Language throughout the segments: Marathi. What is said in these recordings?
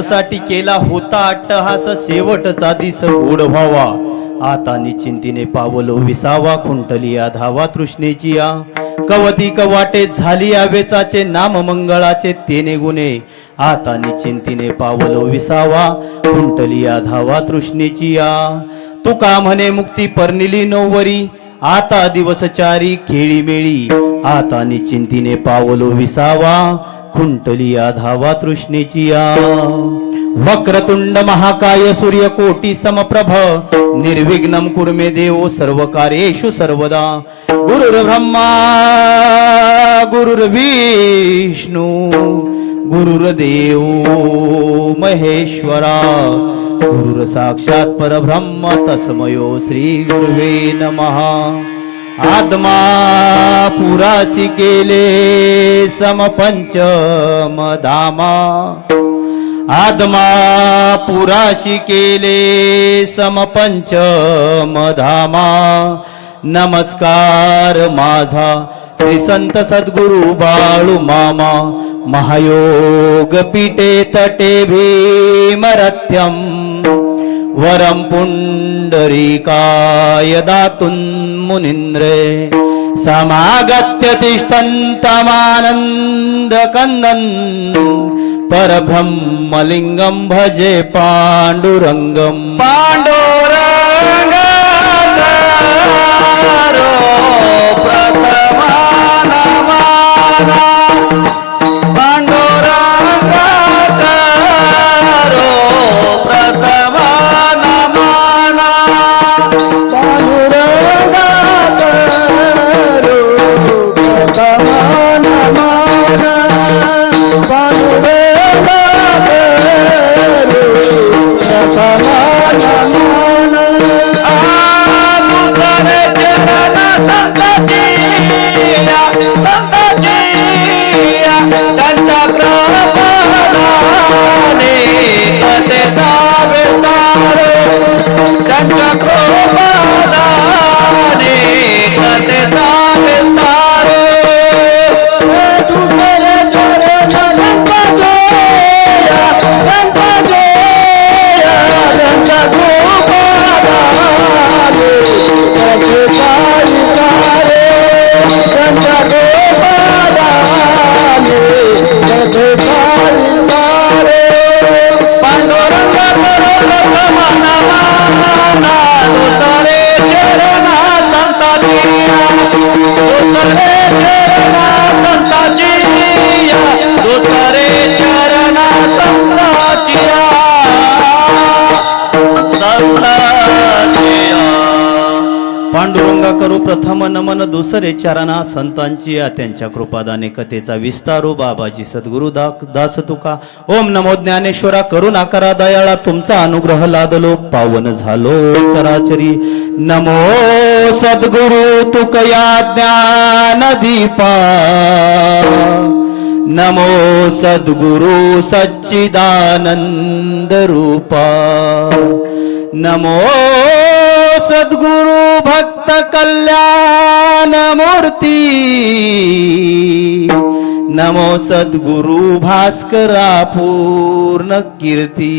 साठी केला होता अट्टहास शेवटचा दिस गोड व्हावा आता निश्चिंतीने पावलो विसावा खुंटली या धावा तृष्णेची या कवती कवाटे झाली या वेचाचे नाम मंगळाचे तेने गुणे आता निश्चिंतीने पावलो विसावा खुंटली या धावा तृष्णेची या तुका म्हणे मुक्ती परनिली नोवरी आता दिवसचारी खेळी मेळी आता निश्चिंतीने पावलो विसावा खुंटली या धावा तृष्णेची या वक्रतुंड महाकाय सूर्यकोटी समप्रभ निर्विघ्नं कुर्मे देव सर्व कार्येषु सर्वदा गुरुर्ब्रह्मा गुरुर्विष्णू गुरुर्देव महेश्वरा गुरुर साक्षात परब्रह्म तस्मयो श्री गुरुवे नमः आत्मा पुरासी केले समपंचम धामा आत्मा पुराशी केले समपंचम धामा नमस्कार माझा श्री संत सद्गुरु बाळू मामा महायोग पीठे तटे भीमरथ्यम वरम पुंडरीकाय दातुं मुनीन्द्रे समागत्य तिष्ठन्तमानन्द कन्दन् परब्रह्मलिङ्गं भजे पाण्डुरङ्गं पाण्डुरङ्गारो प्रथमा नमः पांडुरंगा करू प्रथम नमन दुसरे चरणा संतांची त्यांच्या कृपादाने कथेचा विस्तारू बाबाजी सद्गुरु दास तुका ओम नमो ज्ञानेश्वरा करुणाकरा दयाळा तुमचा अनुग्रह लादलो पावन झालो चराचरी नमो सद्गुरु तुकया ज्ञान दीपा नमो सद्गुरु सच्चिदानंद रूपा नमो सद्गुरु भक्त कल्याण मूर्ती नमो सद्गुरु भास्करा पूर्ण कीर्ती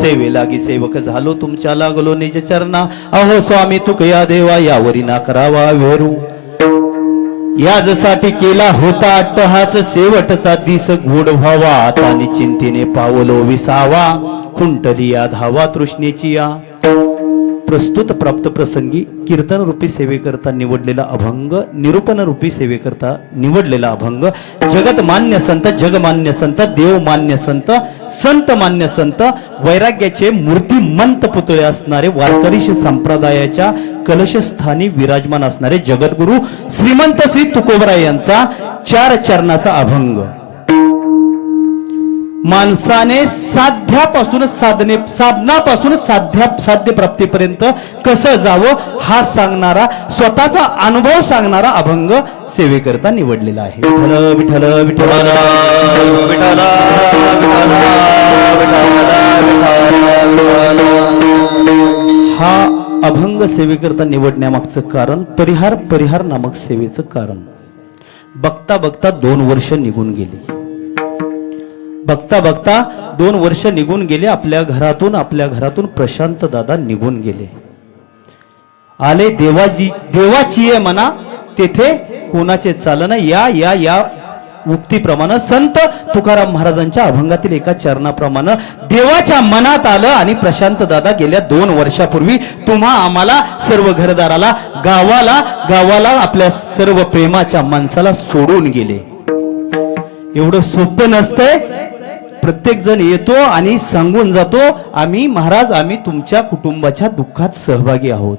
सेवेलागी सेवक झालो तुमच्या लागलो निज चरणा अहो स्वामी तुकया देवा यावरी ना करावा वेरू याजसाठी केला होता अट्टहास शेवटचा दिस गोड व्हावा आता निश्चिंतीने पावलो विसावा खुंटली या धावा तृष्णेची या प्रस्तुत प्राप्त प्रसंगी कीर्तन रूपी सेवेकरता निवडलेला अभंग निरूपण रूपी सेवेकरता निवडलेला अभंग जगतमान्य संत जगमान्य संत देवमान्य संत संत मान्य संत वैराग्याचे मूर्तिमंत पुतळे असणारे वारकरी संप्रदायाच्या कलशस्थानी विराजमान असणारे जगद्गुरु श्रीमंत श्री तुकोबराय यांचा 4 चरणाचा अभंग माणसाने साध्यापासून साधनापासून साध्य प्राप्तीपर्यंत कसं जावं हा सांगणारा स्वतःचा अनुभव सांगणारा अभंग सेवेकरता निवडलेला आहे विठ्ठल विठ्ठल विठ्ठल हा अभंग सेवेकरता निवडण्यामागचं कारण परिहार नामक सेवेचं कारण बघता बघता 2 वर्ष निघून गेली बघता बघता 2 वर्ष निघून गेले. आपल्या घरातून प्रशांत दादा निघून गेले. आले देवाची आहे म्हणा तेथे कोणाचे चालना. या उक्तीप्रमाणे संत तुकाराम महाराजांच्या अभंगातील एका चरणाप्रमाणे देवाच्या मनात आलं आणि प्रशांत दादा गेल्या 2 वर्षापूर्वी तुम्हा आम्हाला सर्व घरदाराला गावाला आपल्या सर्व प्रेमाच्या माणसाला सोडून गेले. एवढं सोपं नसतंय. प्रत्येक जण येतो आणि सांगून जातो आम्ही महाराज आम्ही तुमच्या कुटुंबाच्या दुःखात सहभागी आहोत.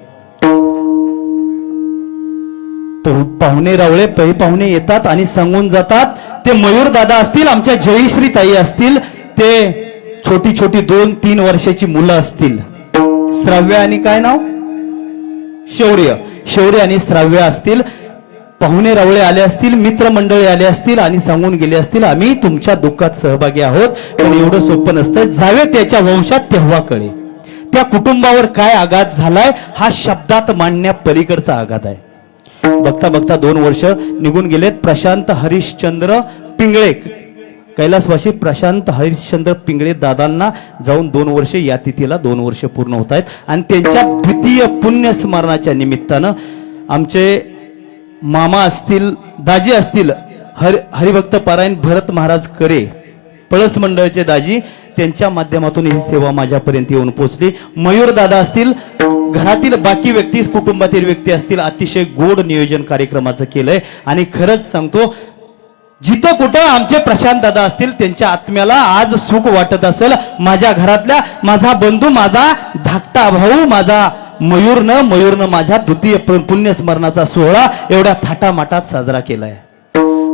पाहुणे रावळे पै पाहुणे येतात आणि सांगून जातात. ते मयूर दादा असतील, आमच्या जयश्री ताई असतील, ते छोटी 2-3 वर्षाची मुलं असतील, श्राव्य आणि काय नाव शौर्य आणि श्राव्य असतील. पाहुणे रावळे आले असतील, मित्रमंडळी आले असतील आणि सांगून गेले असतील आम्ही तुमच्या दुःखात सहभागी आहोत. पण एवढं सोपं नसतं. जावे त्याच्या वंशात तेव्हा कळे त्या कुटुंबावर काय आघात झालाय हा शब्दात मांडण्या पलीकडचा आघात आहे. बघता बघता 2 वर्ष निघून गेलेत. प्रशांत हरिश्चंद्र पिंगळे कैलासवासी प्रशांत हरिश्चंद्र पिंगळे दादांना जाऊन 2 वर्ष या तिथीला 2 वर्ष पूर्ण होत आहेत. आणि त्यांच्या द्वितीय पुण्यस्मरणाच्या निमित्तानं आमचे मामा असतील, दाजी असतील, हरिभक्त पारायण भरत महाराज करे पळस मंडळाचे दाजी, त्यांच्या माध्यमातून ही सेवा माझ्यापर्यंत येऊन पोहोचली. मयूर दादा असतील, घरातील बाकी व्यक्ती कुटुंबातील व्यक्ती असतील, अतिशय गोड नियोजन कार्यक्रमाचं केलंय. आणि खरंच सांगतो जिथं कुठं आमचे प्रशांत दादा असतील त्यांच्या आत्म्याला आज सुख वाटत असेल. माझ्या घरातल्या माझा बंधू, माझा धाकटा भाऊ, माझा मयूरनं माझ्या द्वितीय पुण्यस्मरणाचा सोहळा एवढ्या थाटामाटात साजरा केलाय.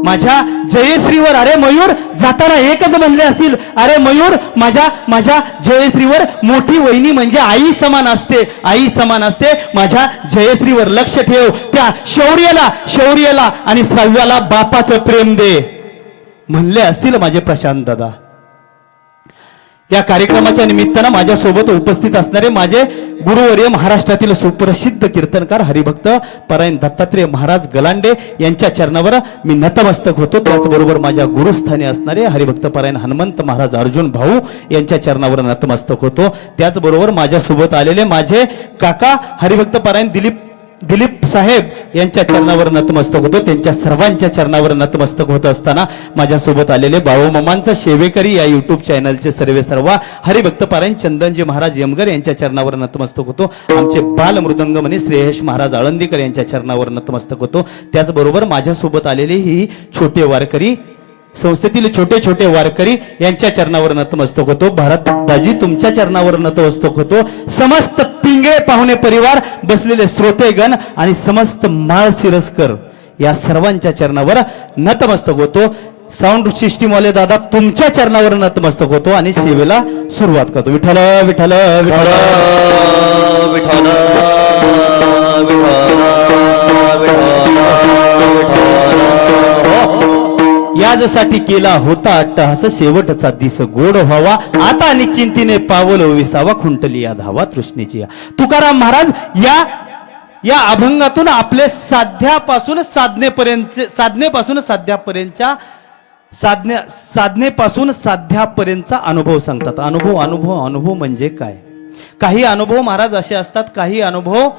माझ्या जयश्रीवर अरे मयूर जाताना एकच म्हणले असतील, अरे मयूर माझ्या जयश्रीवर मोठी वहिनी म्हणजे आई समान असते. माझ्या जयश्रीवर लक्ष ठेव. त्या शौर्याला आणि श्राव्याला बापाचं प्रेम दे म्हणले असतील माझे प्रशांत दादा. या कार्यक्रमाच्या निमित्तानं माझ्यासोबत उपस्थित असणारे माझे गुरुवर्य महाराष्ट्रातील सुप्रसिद्ध कीर्तनकार हरिभक्त पारायण दत्तात्रेय महाराज गलांडे यांच्या चरणावर मी नतमस्तक होतो. त्याचबरोबर माझ्या गुरुस्थानी असणारे हरिभक्त पारायण हनुमंत महाराज अर्जुन भाऊ यांच्या चरणावर नतमस्तक होतो. त्याचबरोबर माझ्यासोबत आलेले माझे काका हरिभक्त पारायण दिलीप साहेब यांच्या चरणावर नतमस्तक होतो. त्यांच्या सर्वांच्या चरणावर नतमस्तक होत असताना माझ्यासोबत आलेले बाळूमामांचा सेवेकरी या युट्यूब चॅनलचे सर्व हरिभक्त पारायण चंदनजी महाराज यमगर यांच्या चरणावर नतमस्तक होतो. आमचे बाल मृदंगमणी श्रेयश महाराज आळंदीकर यांच्या चरणावर नतमस्तक होतो. त्याचबरोबर माझ्यासोबत आलेले ही छोटे वारकरी संस्थेतील छोटे वारकरी यांच्या चरणावर नतमस्तक होतो. भारत दाजी तुमच्या चरणावर नतमस्तक होतो. समस्त पिंगळे पाहुणे परिवार, बसलेले श्रोतेगण आणि समस्त माळशिरस्कर या सर्वांच्या चरणावर नतमस्तक होतो. साऊंड सिस्टीम वाले दादा तुमच्या चरणावर नतमस्तक होतो आणि सेवेला सुरुवात करतो. विठ्ठल विठ्ठल विठ्ठल विठ्ठल याजसाठी केला होता अट्टहास, शेवटचा दिस गोड व्हावा, आता निश्चिंतीने पावल विसावा, खुंटली या धावा तृष्णेची. तुकाराम महाराज या अभंगातून आपले साधनेपासून साध्यापर्यंतचा अनुभव सांगतात. अनुभव म्हणजे काय? काही अनुभव महाराज असे असतात, काही अनुभव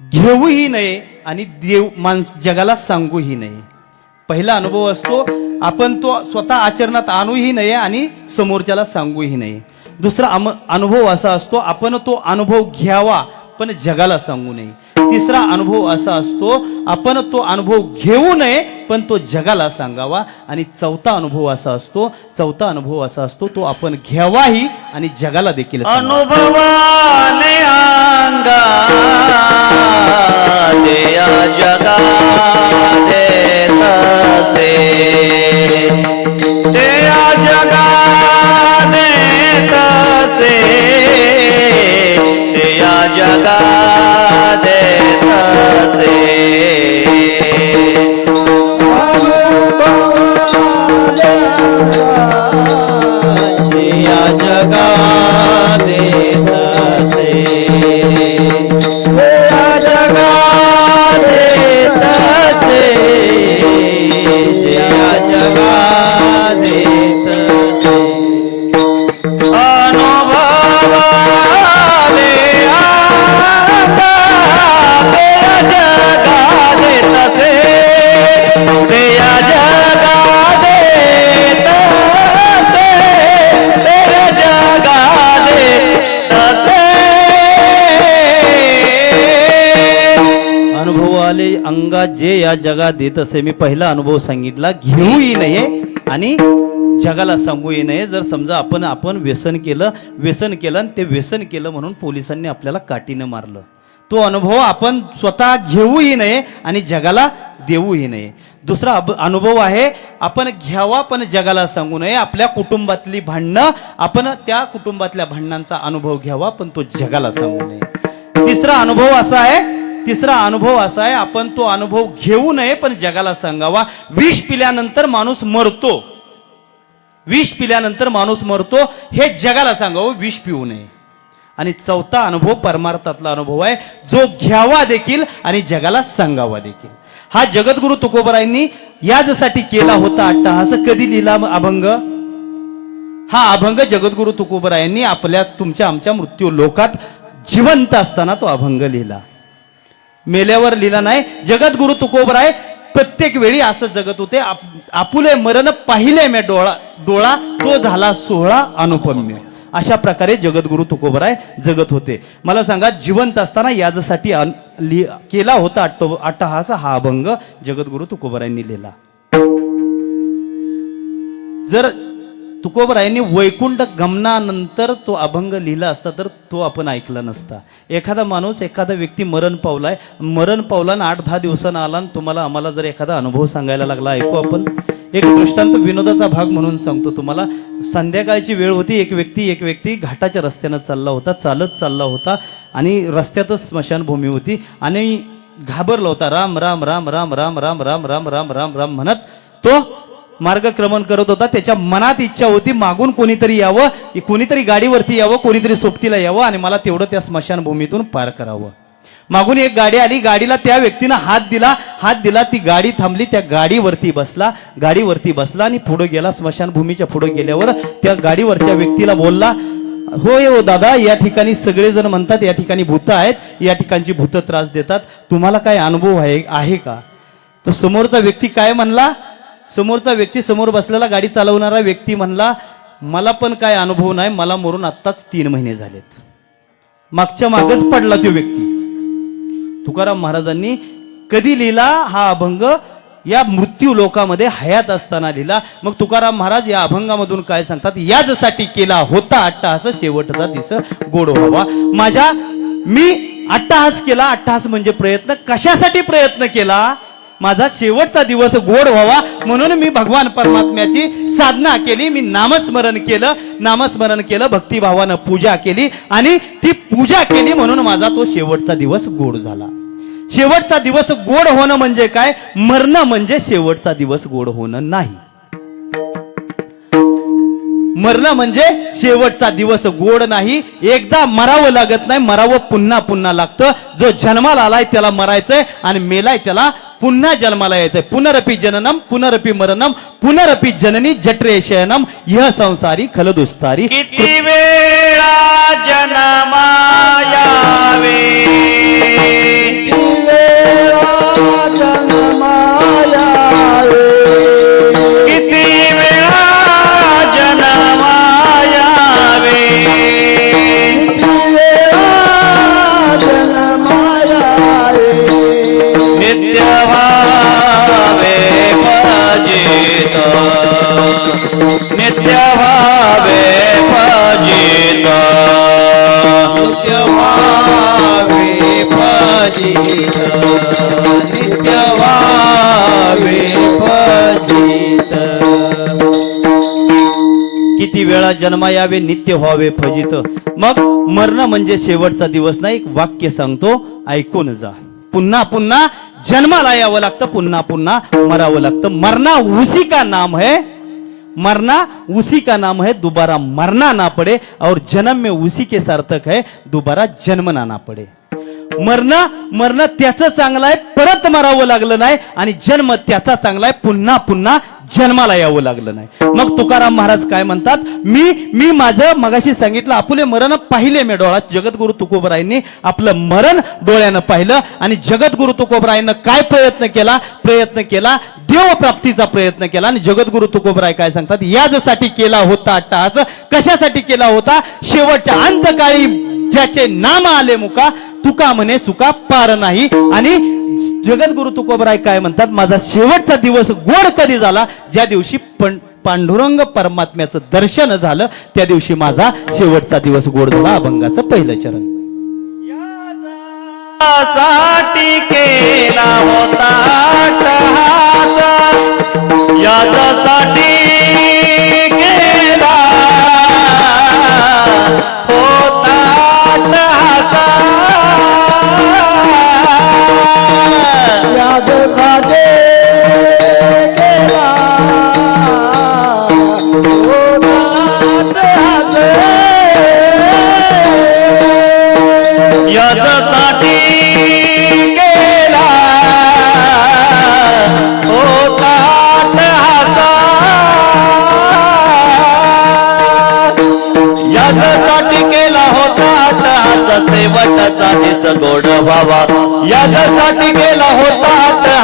घेऊही नये आणि जगाला सांगूही नये. पहिला अनुभव असतो आपण तो स्वतः आचरणात आणूही नये आणि समोरच्याला सांगूही नये. दुसरा अनुभव असा असतो आपण तो अनुभव घ्यावा पण जगाला सांगू नये. तिसरा अनुभव असा असतो आपण तो अनुभव घेऊ नये पण तो जगाला सांगावा. आणि चौथा अनुभव असा असतो तो आपण घ्यावाही आणि जगाला देखील अनुभवाने अंगा देया जगा जे या जगात देत असे मी पहिला अनुभव सांगितला, घेऊही नये आणि जगाला सांगूही नये. जर समजा आपण व्यसन केलं आणि ते व्यसन केलं म्हणून पोलिसांनी आपल्याला काठीनं मारलं, तो अनुभव आपण स्वतः घेऊही नये आणि जगाला देऊही नये. दुसरा अनुभव आहे, आपण घ्यावा पण जगाला सांगू नये. आपल्या कुटुंबातली भांडणं, आपण त्या कुटुंबातल्या भांडणांचा अनुभव घ्यावा पण तो जगाला सांगू नये. तिसरा अनुभव असा आहे, आपण तो अनुभव घेऊ नये पण जगाला सांगावा. विष पिल्यानंतर माणूस मरतो हे जगाला सांगावं, विष पिऊ नये. आणि चौथा अनुभव परमार्थातला अनुभव आहे, जो घ्यावा देखील आणि जगाला सांगावा देखील. हा जगद्गुरु तुकोबरायांनी याचसाठी केला होता अट्टहास. कधी लिहिला अभंग? हा अभंग जगद्गुरु तुकोबरायांनी तुमच्या आमच्या मृत्यू लोकात जिवंत असताना तो अभंग लिहिला, मेल्यावर लिहिला नाही. जगद्गुरु तुकोबराय प्रत्येक वेळी असं जगत होते. आपुले मरण पाहिले मे डोळा तो झाला सोहळा अनुपम्य. अशा प्रकारे जगद्गुरु तुकोबराय जगत होते. मला सांगा, जिवंत असताना यासाठी केला होता अट्टहास हा अभंग जगद्गुरु तुकोबरायांनी लिहिला. जर तुकोबरायांनी वैकुंठ गमनानंतर तो अभंग लिहिला असता तर तो आपण ऐकला नसता. एखादा व्यक्ती मरण पावला आणि 8-10 दिवसांना आला आणि आम्हाला जर एखादा अनुभव सांगायला लागला, ऐकू आपण. एक दृष्टांत विनोदाचा भाग म्हणून सांगतो तुम्हाला. संध्याकाळची वेळ होती. एक व्यक्ती घाटाच्या रस्त्यानं चालत चालला होता आणि रस्त्यातच स्मशानभूमी होती आणि घाबरला होता. राम राम राम राम राम राम राम राम राम राम राम म्हणत तो मार्गक्रमण करत होता. त्याच्या मनात इच्छा होती, मागून कोणीतरी यावं, कोणीतरी गाडीवरती यावं, कोणीतरी सोबतीला यावं आणि मला तेवढं त्या स्मशानभूमीतून पार करावं. मागून एक गाडी आली, गाडीला त्या व्यक्तीनं हात दिला, ती गाडी थांबली, त्या गाडीवरती बसला आणि पुढे गेला. स्मशानभूमीच्या पुढे गेल्यावर त्या गाडीवरच्या व्यक्तीला बोलला, होय हो दादा, या ठिकाणी सगळेजण म्हणतात या ठिकाणी भूत आहेत, या ठिकाणची भूत त्रास देतात, तुम्हाला काय अनुभव आहे का? तो समोरचा व्यक्ती काय म्हणला? समोर बसलेला गाडी चालवणारा व्यक्ती म्हणला, मला पण काय अनुभव नाही, मला मरून आत्ताच 3 महिने झालेत. मागच्या मागच पडला तो व्यक्ती. तुकाराम महाराजांनी कधी लिहिला हा अभंग? या मृत्यू लोकामध्ये हयात असताना लिहिला. मग तुकाराम महाराज या अभंगामधून काय सांगतात? याचसाठी केला होता अट्टहास, शेवटचा दिस गोड व्हावा. मी अट्टहास केला. अट्टहास म्हणजे प्रयत्न. कशासाठी प्रयत्न केला? माझा शेवटचा दिवस गोड व्हावा म्हणून मी भगवान परमात्म्याची साधना केली, मी नामस्मरण केलं, भक्तिभावानं पूजा केली आणि ती पूजा केली म्हणून माझा तो शेवटचा दिवस गोड झाला. शेवटचा दिवस गोड होणं म्हणजे काय? मरणं म्हणजे शेवटचा दिवस गोड होणं नाही. मरणं म्हणजे शेवटचा दिवस गोड नाही. एकदा मरावं लागत नाही, मरावं पुन्हा पुन्हा लागतं. जो जन्माला आलाय त्याला मरायचंय आणि मेलाय त्याला पुन्हा जन्माला यायचंय. पुनरपि जननम पुनरपि मरणम पुनरपि जननी जठरे शयनम यह संसारी खलदुस्तारी. किती वेळा जन्मा यावे, किती वेळा जन्मा यावे नित्य व्हावे फजित. मग मरण म्हणजे शेवटचा दिवस नाही. एक वाक्य सांगतो, ऐकून जा. पुन्हा पुन्हा जन्माला यावं लागतं, पुन्हा पुन्हा मरावं लागतं. मरना उसी का नाम है, दोबारा मरना ना पड़े. और जन्म में उसी के सार्थक है, दोबारा जन्मना ना पड़े. मरण त्याचं चांगलं आहे, परत मरावं लागलं नाही. आणि जन्म त्याचा चांगला आहे, पुन्हा पुन्हा जन्माला यावं लागलं नाही. मग तुकाराम महाराज काय म्हणतात? मी माझं मगाशी सांगितलं, आपुले मरण पाहिले मी डोळ्यात. जगद्गुरु तुकोबरायांनी आपलं मरण डोळ्यानं पाहिलं आणि जगद्गुरु तुकोबरायांना काय प्रयत्न केला? देवप्राप्तीचा प्रयत्न केला. आणि जगद्गुरु तुकोबराय काय सांगतात? याचसाठी केला होता अट्टहास. कशासाठी केला होता? शेवटच्या अंतकाळी ज्याचे नाम आले मुका, तुका म्हणे सुका पार नाही. आणि जगद्गुरु तुकोबराय काय म्हणतात, माझा शेवटचा दिवस गोड कधी झाला, ज्या दिवशी पांडुरंग परमात्म्याचं दर्शन झालं, त्या दिवशी माझा शेवटचा दिवस गोड झाला. अभंगाचं पहिलं चरण. साठी केला होता अट्टहास, याच्यासाठी केला होता अट्टहास, याच्यासाठी केला होता अट्टहास, याच्यासाठी केला होता अट्टहास, याच्यासाठी केला होता अट्टहास, शेवटचा दिस गोड व्हावा, याच्यासाठी केला होता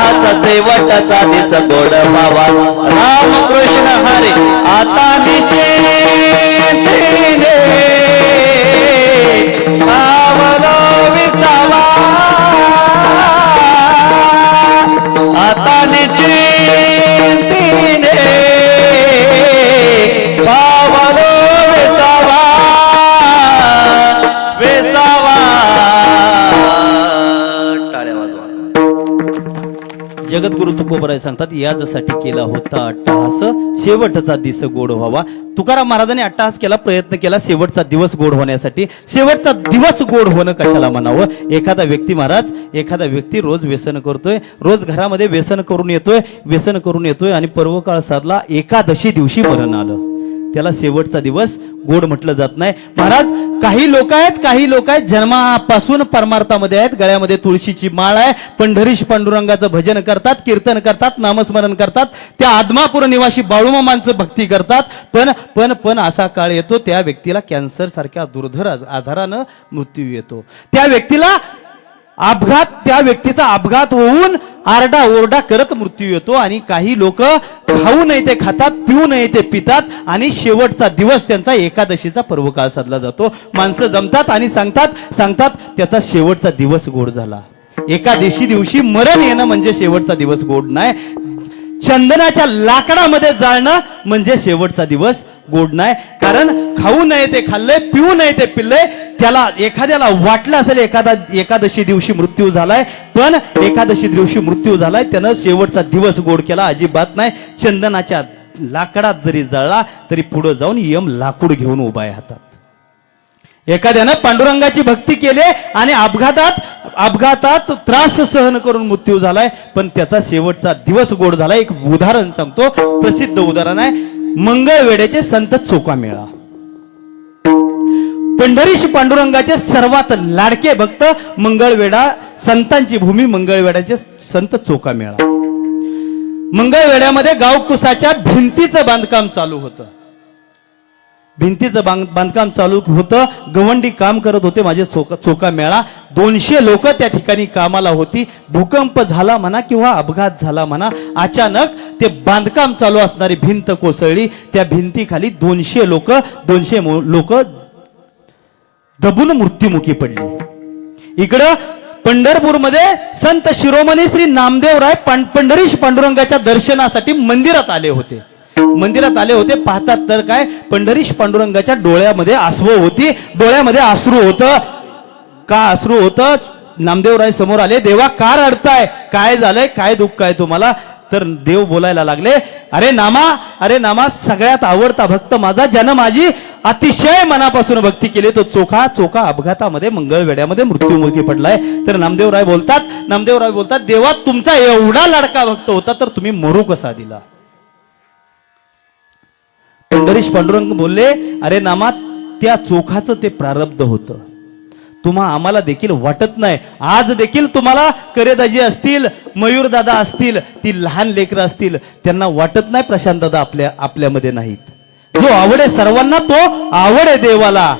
अट्टहास, शेवटचा दिस गोड व्हावा. रामकृष्ण हरी आता निश्चिंतीने पावलो विसावा, आता निश्चिंतीने पावलो विसावा, विसावा. टाळ्या वाजवा. जगद्गुरु तुकोबराय सांगतात, याच्यासाठी केला होता अट्टहास, शेवटचा दिवस गोड व्हावा. तुकाराम महाराजांनी अट्टहास केला, प्रयत्न केला शेवटचा दिवस गोड होण्यासाठी. शेवटचा दिवस गोड होणं कशाला म्हणावं? एखादा व्यक्ती रोज व्यसन करतोय, रोज घरामध्ये व्यसन करून येतोय आणि पर्वकाळ साधला, एकादशी दिवशी मरण आलं, त्याला शेवटचा दिवस गोड म्हटलं जात नाही. महाराज, काही लोक आहेत जन्मापासून परमार्थामध्ये आहेत, गळ्यामध्ये तुळशीची माळ आहे, पंढरीश पांडुरंगाचं भजन करतात, कीर्तन करतात, नामस्मरण करतात, त्या आदमापूर निवासी बाळूमामांचं भक्ती करतात. पण असा काळ येतो, त्या व्यक्तीला कॅन्सर सारख्या दुर्धर आजारानं मृत्यू येतो. त्या व्यक्तीचा अपघात होऊन आरडाओरडा करत मृत्यू येतो. आणि काही लोक खाऊ नये ते खातात, पिऊ नये ते पितात, आणि शेवटचा दिवस त्यांचा एकादशीचा पर्वकाळ साधला जातो. माणसं जमतात आणि सांगतात त्याचा शेवटचा दिवस गोड झाला. एकादशी दिवशी मरण येणं म्हणजे शेवटचा दिवस गोड नाही. चंदनाच्या लाकडामध्ये जाळणं म्हणजे शेवटचा दिवस गोड नाही. कारण खाऊ नये ते खाल्लंय, पिऊ नये ते पिल्लंय, त्याला एखाद्याला वाटलं असेल एकादशी दिवशी मृत्यू झालाय, पण एकादशी दिवशी मृत्यू झालाय, त्यानं शेवटचा दिवस गोड केला अजिबात नाही. चंदनाच्या लाकडात जरी जळला तरी पुढे जाऊन यम लाकूड घेऊन उभा आहे हातात. एखाद्यानं पांडुरंगाची भक्ती केली आणि अपघातात त्रास सहन करून मृत्यू झालाय, पण त्याचा शेवटचा दिवस गोड झाला. एक उदाहरण सांगतो, प्रसिद्ध उदाहरण आहे, मंगळवेढ्याचे संत चोखामेळा. पंढरीश पांडुरंगाचे सर्वात लाडके भक्त मंगळवेढा, संतांची भूमी मंगळवेढ्याचे संत चोखामेळा. मंगळवेढ्यामध्ये गावकुसाच्या भिंतीचं बांधकाम चालू होतं. गवंडी काम करत होते माझे चोखामेळा. 200 लोक त्या ठिकाणी कामाला होती. भूकंप झाला म्हणा किंवा अपघात झाला म्हणा, अचानक ते बांधकाम चालू असणारी भिंत कोसळली. त्या भिंतीखाली 200 लोक दबून मृत्युमुखी पडली. इकडं पंढरपूरमध्ये संत शिरोमणी श्री नामदेवराय पंढरीश पांडुरंगाच्या दर्शनासाठी मंदिरात आले होते. पाहतात तर काय, पंढरीश पांडुरंगाच्या डोळ्यामध्ये आसव होती, डोळ्यामध्ये अश्रू होतं. का अश्रू होतं? नामदेवराय समोर आले. देवा का रडताय? काय झालंय? काय दुःख आहे तुम्हाला? तर देव बोलायला लागले, अरे नामा सगळ्यात आवडता भक्त माझा, ज्यानं माझी अतिशय मनापासून भक्ती केली, तो चोखा अपघातामध्ये मंगळवेढ्यामध्ये मृत्युमुखी पडलाय. तर नामदेवराय बोलतात देवा, तुमचा एवढा लाडका भक्त होता तर तुम्ही मरू कसा दिला? पंढरीश पांडुरंग बोलले, अरे नामा, त्या चोखाचं ते प्रारब्ध होतं. आम्हाला देखील वाटत नाही. आज देखील तुम्हाला करेदाजी असतील, मयूर दादा असतील, ती लहान लेकरं असतील, त्यांना वाटत नाही प्रशांत दादा आपल्यामध्ये नाहीत. जो आवडे सर्वांना तो आवडे देवाला.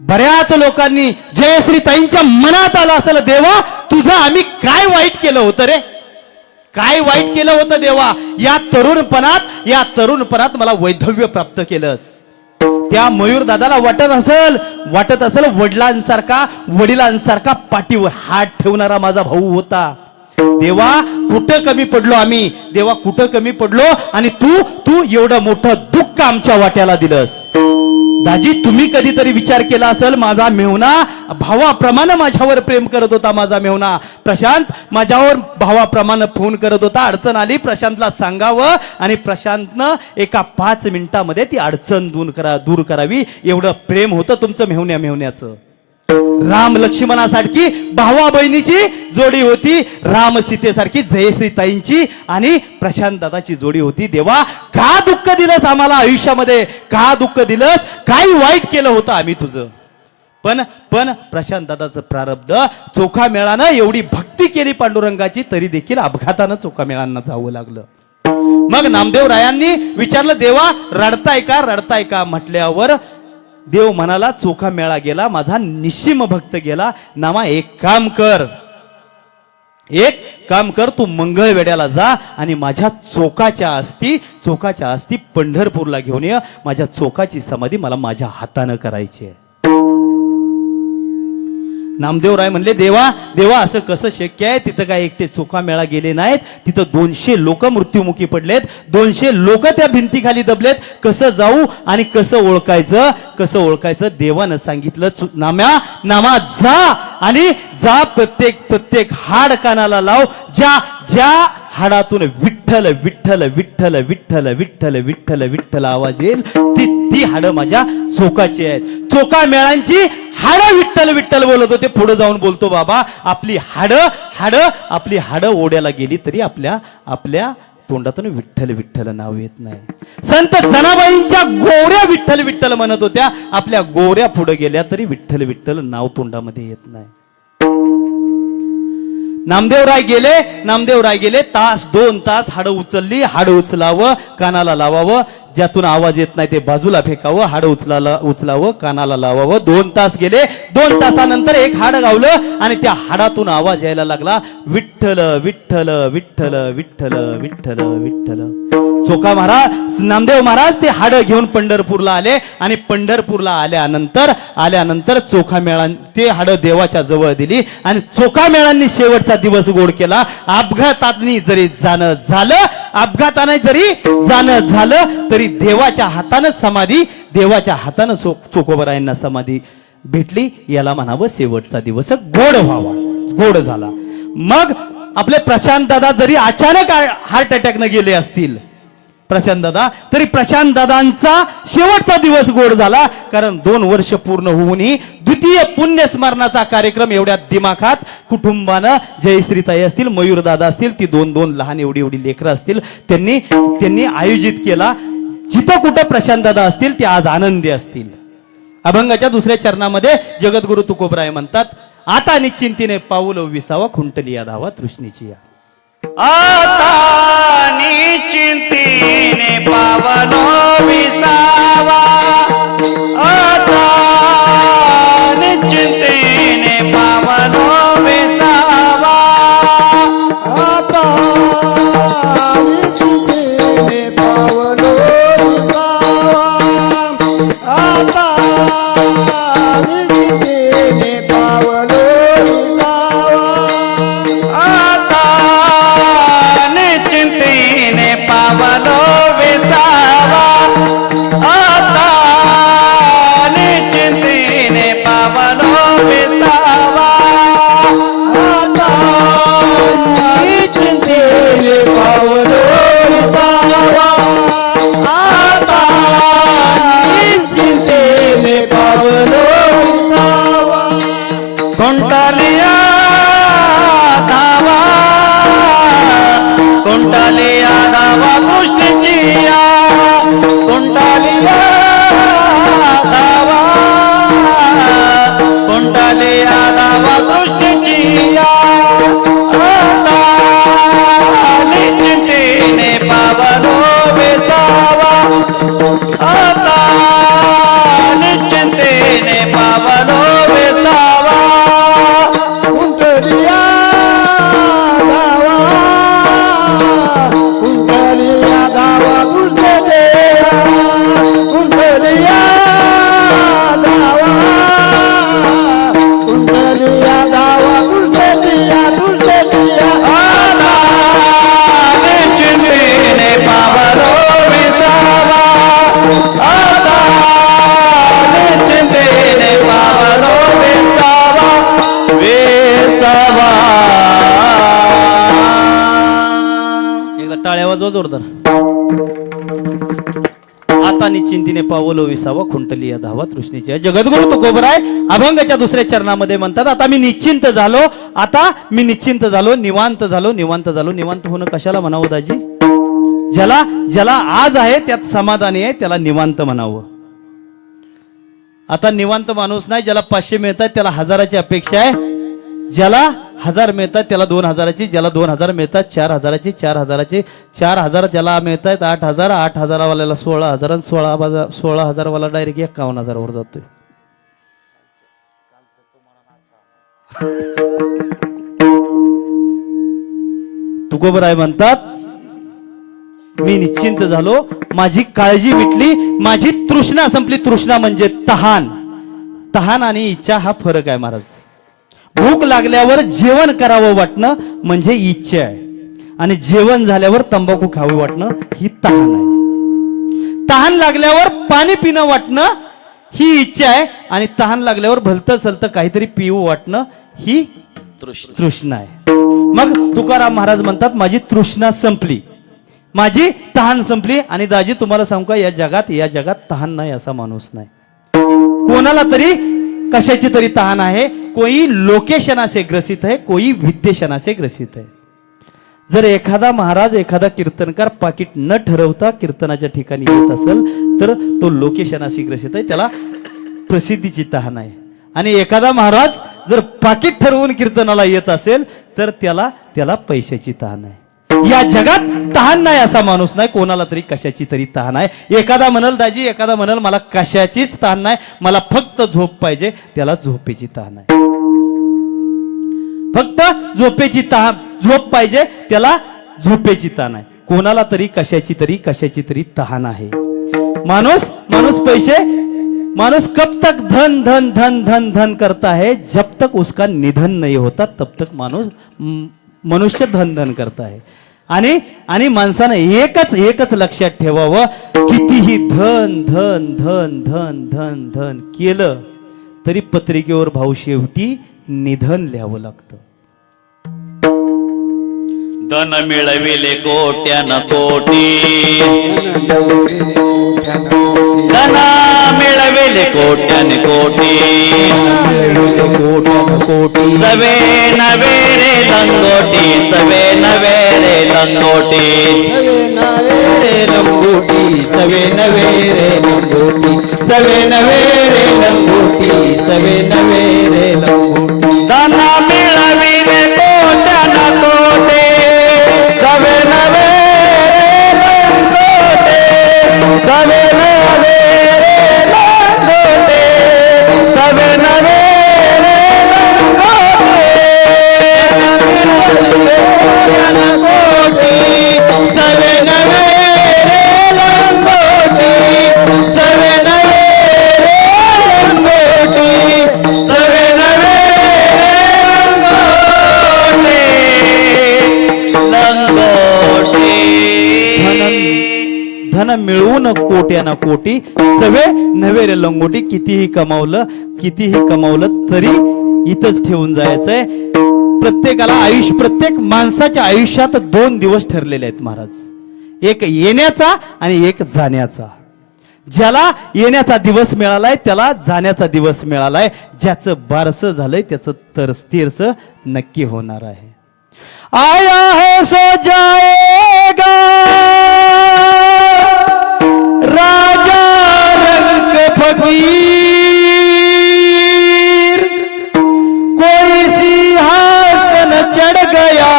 बऱ्याच लोकांनी जयश्रीताईंच्या मनात आलं असेल, देवा तुझं आम्ही काय वाईट केलं होतं रे? काय वाईट केलं होतं देवा? या तरुणपणात मला वैधव्य प्राप्त केलंस. त्या मयूर दादाला वाटत असेल वडिलांसारखा पाठीवर हात ठेवणारा माझा भाऊ होता. देवा कुठं कमी पडलो आम्ही, देवा कुठं कमी पडलो, आणि तू एवढं मोठं दुःख आमच्या वाट्याला दिलंस. दाजी, तुम्ही कधीतरी विचार केला असेल, माझा मेहुणा भावाप्रमाणे माझ्यावर प्रेम करत होता. माझा मेहुणा प्रशांत माझ्यावर भावाप्रमाणे फोन करत होता. अडचण आली प्रशांतला सांगावं, आणि प्रशांतनं एका 5 मिनिटामध्ये ती अडचण दूर करावी, एवढं प्रेम होतं तुमचं मेहुण्याचं. राम लक्ष्मणासारखी भावा बहिणीची जोडी होती, राम सीतेसारखी जयश्री ताईंची आणि प्रशांत दादाची जोडी होती. देवा, का दुःख दिलंस आम्हाला आयुष्यामध्ये, का दुःख दिलंस, काय वाईट केलं होतं आम्ही तुझं. पण प्रशांत दादाचं प्रारब्ध, चोखा मेळानं एवढी भक्ती केली पांडुरंगाची, तरी देखील अपघातानं चोखा मेळांना जावं लागलं. मग नामदेव रायांनी विचारलं, देवा रडताय का म्हटल्यावर देव म्हणाला, चोखा मेळा गेला, माझा निश्चिम भक्त गेला. नामा, एक काम कर, तू मंगळवेड्याला जा आणि माझ्या चोखाच्या अस्थी पंढरपूरला घेऊन ये. माझ्या चोखाची समाधी मला माझ्या हातानं करायची आहे. नामदेवराय म्हणले, देवा असं कसं शक्य आहे, तिथं काय एक ते चोखा मेळा गेले नाहीत, तिथं 200 लोक मृत्युमुखी पडलेत, 200 लोक त्या भिंतीखाली दबलेत, कसं जाऊ आणि कसं ओळखायचं. देवानं सांगितलं, नामा जा आणि जा, प्रत्येक हाड कानाला लाव, ज्या हाडातून विठ्ठल विठ्ठल विठ्ठल विठ्ठल विठ्ठल विठ्ठल विठ्ठल आवाज येईल, ती हाडं माझ्या चोखाची आहेत. चोखा मेळांची हाडं विठ्ठल विठ्ठल बोलत होते. पुढे जाऊन बोलतो, बाबा आपली हाडं ओढ्याला गेली तरी आपल्या तोंडातून विठ्ठल विठ्ठल नाव येत नाही. संत जनाबाईंच्या गोऱ्या विठ्ठल विठ्ठल म्हणत होत्या, आपल्या गोऱ्या पुढे गेल्या तरी विठ्ठल विठ्ठल नाव तोंडामध्ये येत नाही. नामदेवराय गेले, 2 तास हाडं उचलावं, कानाला लावावं, ज्यातून आवाज येत नाही ते बाजूला फेकावं, हाडं उचलावं, कानाला लावावं. 2 तास गेले. 2 तासानंतर एक हाड गावलं आणि त्या हाडातून आवाज यायला लागला, विठ्ठल विठ्ठल विठ्ठल विठ्ठल विठ्ठल विठ्ठल. चोखा महाराज, नामदेव महाराज ते हाडं घेऊन पंढरपूरला आले, आणि पंढरपूरला आल्यानंतर चोखा मेळान ते हाडं देवाच्या जवळ दिली, आणि चोखा मेळांनी शेवटचा दिवस गोड केला. अपघाताने जरी जाणं झालं तरी देवाच्या हातानं चोखोबरायांना समाधी भेटली. याला म्हणावं शेवटचा दिवस गोड झाला. मग आपले प्रशांत दादा जरी अचानक हार्ट अटॅकनं गेले असतील, तरी प्रशांत दादांचा शेवटचा दिवस गोड झाला. कारण 2 वर्ष पूर्ण होऊनही द्वितीय पुण्यस्मरणाचा कार्यक्रम एवढ्या दिमाखात कुटुंबानं, जयश्रीताई असतील, मयूर दादा असतील, ती 2 लहान एवढी लेकरं असतील, त्यांनी आयोजित केला. जिथं कुठं प्रशांत दादा असतील ते आज आनंदी असतील. अभंगाच्या 2ऱ्या चरणामध्ये जगद्गुरु तुकोबराय म्हणतात, आता निश्चिंतीने पाऊल विसावा, खुंटली या धावा तृष्णेची या. आता निश्चिंतीने पावलो विसावा, आता निश्चिंतीने पावलो विसावा, आता निश्चिंतीने पावलो विसावा, आता निश्चिंतीने पावलो विसावा, आता निश्चिंतीने पावलो विसावा, आता निश्चिंतीने पावलो विसावा, आता निश्चिंतीने पावलो विसावा, आता निश्चिंतीने जोरदार. आता निश्चिंतीने पावलो विसावा खुंटली या धावा तृष्णेची. जगद्गुरु तुकोबराय अभंगाच्या दुसऱ्या चरणामध्ये म्हणतात, आता मी निश्चिंत झालो, आता मी निश्चिंत झालो, निवांत झालो. निवांत झालो. निवांत होणं कशाला म्हणावं दाजी? ज्याला ज्याला आज आहे त्यात समाधानी आहे त्याला निवांत म्हणावं. आता निवांत माणूस नाही. ज्याला 500 मिळतात त्याला 1000ची अपेक्षा आहे. ज्याला 1000 मिळतात त्याला 2000ची. ज्याला 2000 मिळतात 4000ची. 4000ची 4000 ज्याला मिळतात 8000. 8000 वाल्याला 16000. 16,000 वाला डायरेक्ट 51,000 वर जातोय. तुकोबराय म्हणतात, मी निश्चिंत झालो, माझी काळजी मिटली, माझी तृष्णा संपली. तृष्णा म्हणजे तहान. तहान आणि इच्छा हा फरक आहे महाराज. भूक लागल्यावर जेवण करावं वाटणं म्हणजे इच्छा आहे, आणि जेवण झाल्यावर तंबाखू खावी वाटणं ही तहान आहे. तहान लागल्यावर पाणी पिणं वाटणं ही इच्छा आहे, आणि तहान लागल्यावर भलतं सलतं काहीतरी पिऊ वाटणं ही तृष्णा आहे. मग तुकाराम महाराज म्हणतात, माझी तृष्णा संपली, माझी तहान संपली. आणि दाजी तुम्हाला सांगू का, या जगात तहान नाही असा माणूस नाही. कोणाला तरी कशाची तरी तहान आहे. कोई लोकेशना से ग्रसित है, कोई विद्येशना से ग्रसित है. जर एखादा महाराज, एखादा कीर्तनकार पाकिट न ठरवता कीर्तनाच्या ठिकाणी येत असेल तर तो लोकेशनाशी ग्रसित आहे, त्याला प्रसिद्धीची तहान आहे. आणि एखादा महाराज जर पाकिट ठरवून कीर्तनाला येत असेल तर त्याला पैशाची तहान आहे. या जगात तहान नाही असा माणूस नाही. कोणाला तरी कशाची तरी तहान आहे. एखादा म्हणल दाजी, एखादा म्हणल मला कशाचीच तहान नाही, मला फक्त झोप पाहिजे, त्याला झोपेची तहान आहे. फक्त झोपेची झोप पाहिजे त्याला झोपेची तहान आहे. कोणाला तरी कशाची तरी तहान आहे. माणूस पैसे, माणूस कब तक धन धन धन धन धन करता है, जब तक उसका निधन नहीं होता तब तक मनुष्य धन धन करता है. आणि माणसानं एकच लक्षात ठेवावं, कितीही धन धन धन धन धन धन केलं तरी पत्रिकेवर भाऊ शेवटी निधन लिहावं लागतं. धन मिळविले कोट्यान कोटी, धन मिळविले कोट्यान कोटी, सवे नवे रे लंगोटी, सवे नवे रे लंगोटी, सवे नवे रे लंगोटी, सवे नवे रे लंगोटी, सवे नवे रे लंगोटी. धन मिळविले कोट्यान कोटी, सवे नवे रे लंगोटी, सवे नवे रे लंगोटी, सवे नवे रे लंगोटी, सवे नवे रे लंगोटी, सवे नवे रे लंगोटी, सवे नवे लंगोटी. धन मिळवून कोट्याना कोटी, सवे नवे रे लंगोटी. कितीही कमावलं तरी इथंच ठेवून जायचंय. प्रत्येक माणसाच्या आयुष्यात 2 दिवस ठरलेले आहेत महाराज, एक येण्याचा आणि एक जाण्याचा. ज्याला येण्याचा दिवस मिळालाय त्याला जाण्याचा दिवस मिळालाय. ज्याचं बारसं झालंय त्याचं तीर्थ नक्की होणार आहे. आया है सो जाएगा राजा रंग फकीर, कोई सिंहासन चढ़ गया,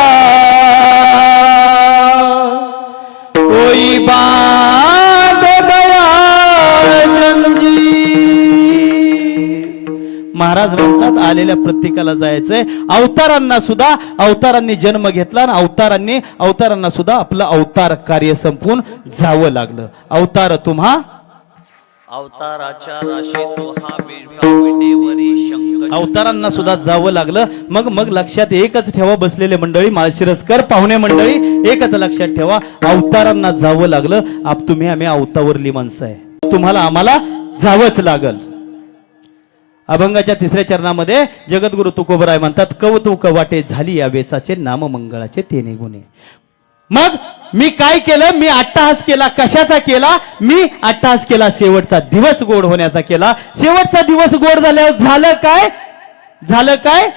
कोई बांध गया जंजीर. महाराज म्हणतात, आलेल्या प्रत्येकाला जायचंय. अवतारांनी जन्म घेतला आणि अवतारांना सुद्धा आपलं अवतार कार्य संपून जावं लागलं. अवतार तुम्हा अवताराच्या राशी तो हा विटेवरी शंकर. अवतारांना सुद्धा जावं लागलं. मग लक्षात एकच ठेवा, बसलेले मंडळी, माळशिरस्कर पाहुणे मंडळी, एकच लक्षात ठेवा, अवतारांना जावं लागलं. आम्ही अवतावरली माणसं आहे. तुम्हाला आम्हाला जावंच लागल. अभंगाच्या 3ऱ्या चरणामध्ये जगद्गुरु तुकोबराय म्हणतात, कौतुक वाटे झाली या वेचाचे, नाम मंगळाचे तेने गुणे. मग मी काय केलं? मी अट्टहास केला. कशाचा केला? मी अट्टहास केला. शेवटचा दिवस गोड होण्याचा केला. शेवटचा दिवस गोड झाल्यावर झालं काय? झालं काय?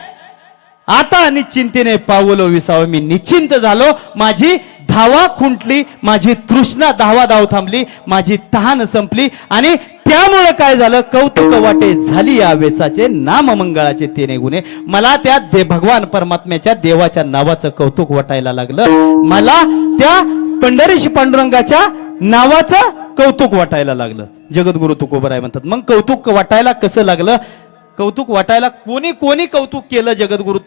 आता निश्चिंतेने पावलो विसावं. मी निश्चिंत झालो. माझी धावा खुंटली, माझी तृष्णा धाव थांबली, माझी तहान संपली. आणि त्यामुळे काय झालं? कौतुक वाटे झाली या वेचाचे, नाम मंगळाचे तेने गुणे. मला त्या भगवान परमात्म्याच्या देवाच्या नावाचं कौतुक वाटायला लागलं. मला त्या पंढरीश पांडुरंगाच्या नावाचं कौतुक वाटायला लागलं. जगद्गुरु तुकोबराय म्हणतात. मग कौतुक वाटायला कसं लागलं? कौतुक वाटायला कोणी कोणी कौतुक केलं जगद्गुरु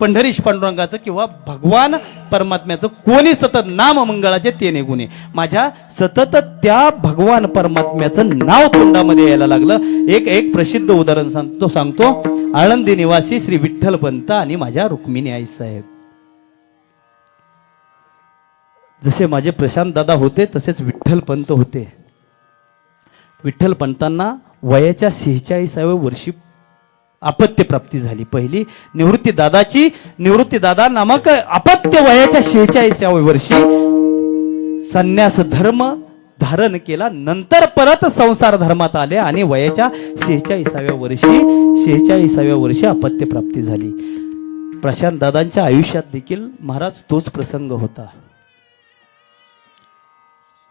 पंढरीश पांडुरंगाचं किंवा भगवान परमात्म्याचं? कोणी सतत नाम मंगळाचे तेने गुणे. माझ्या सतत त्या भगवान परमात्म्याचं नाव तोंडामध्ये यायला लागलं. एक प्रसिद्ध उदाहरण सांगतो. आळंदी निवासी श्री विठ्ठल पंत आणि माझ्या रुक्मिणी आई साहेब. जसे माझे प्रशांत दादा होते तसेच विठ्ठल पंत होते. विठ्ठल पंतांना वयाच्या 46व्या वर्षी अपत्य प्राप्ती झाली. पहिली निवृत्ती दादा नामक अपत्य वयाच्या 46व्या वर्षी संन्यास धर्म धारण केला. नंतर परत संसार धर्मात आले आणि वयाच्या 46व्या वर्षी अपत्य प्राप्ती झाली. प्रशांत दादांच्या आयुष्यात देखील महाराज तोच प्रसंग होता.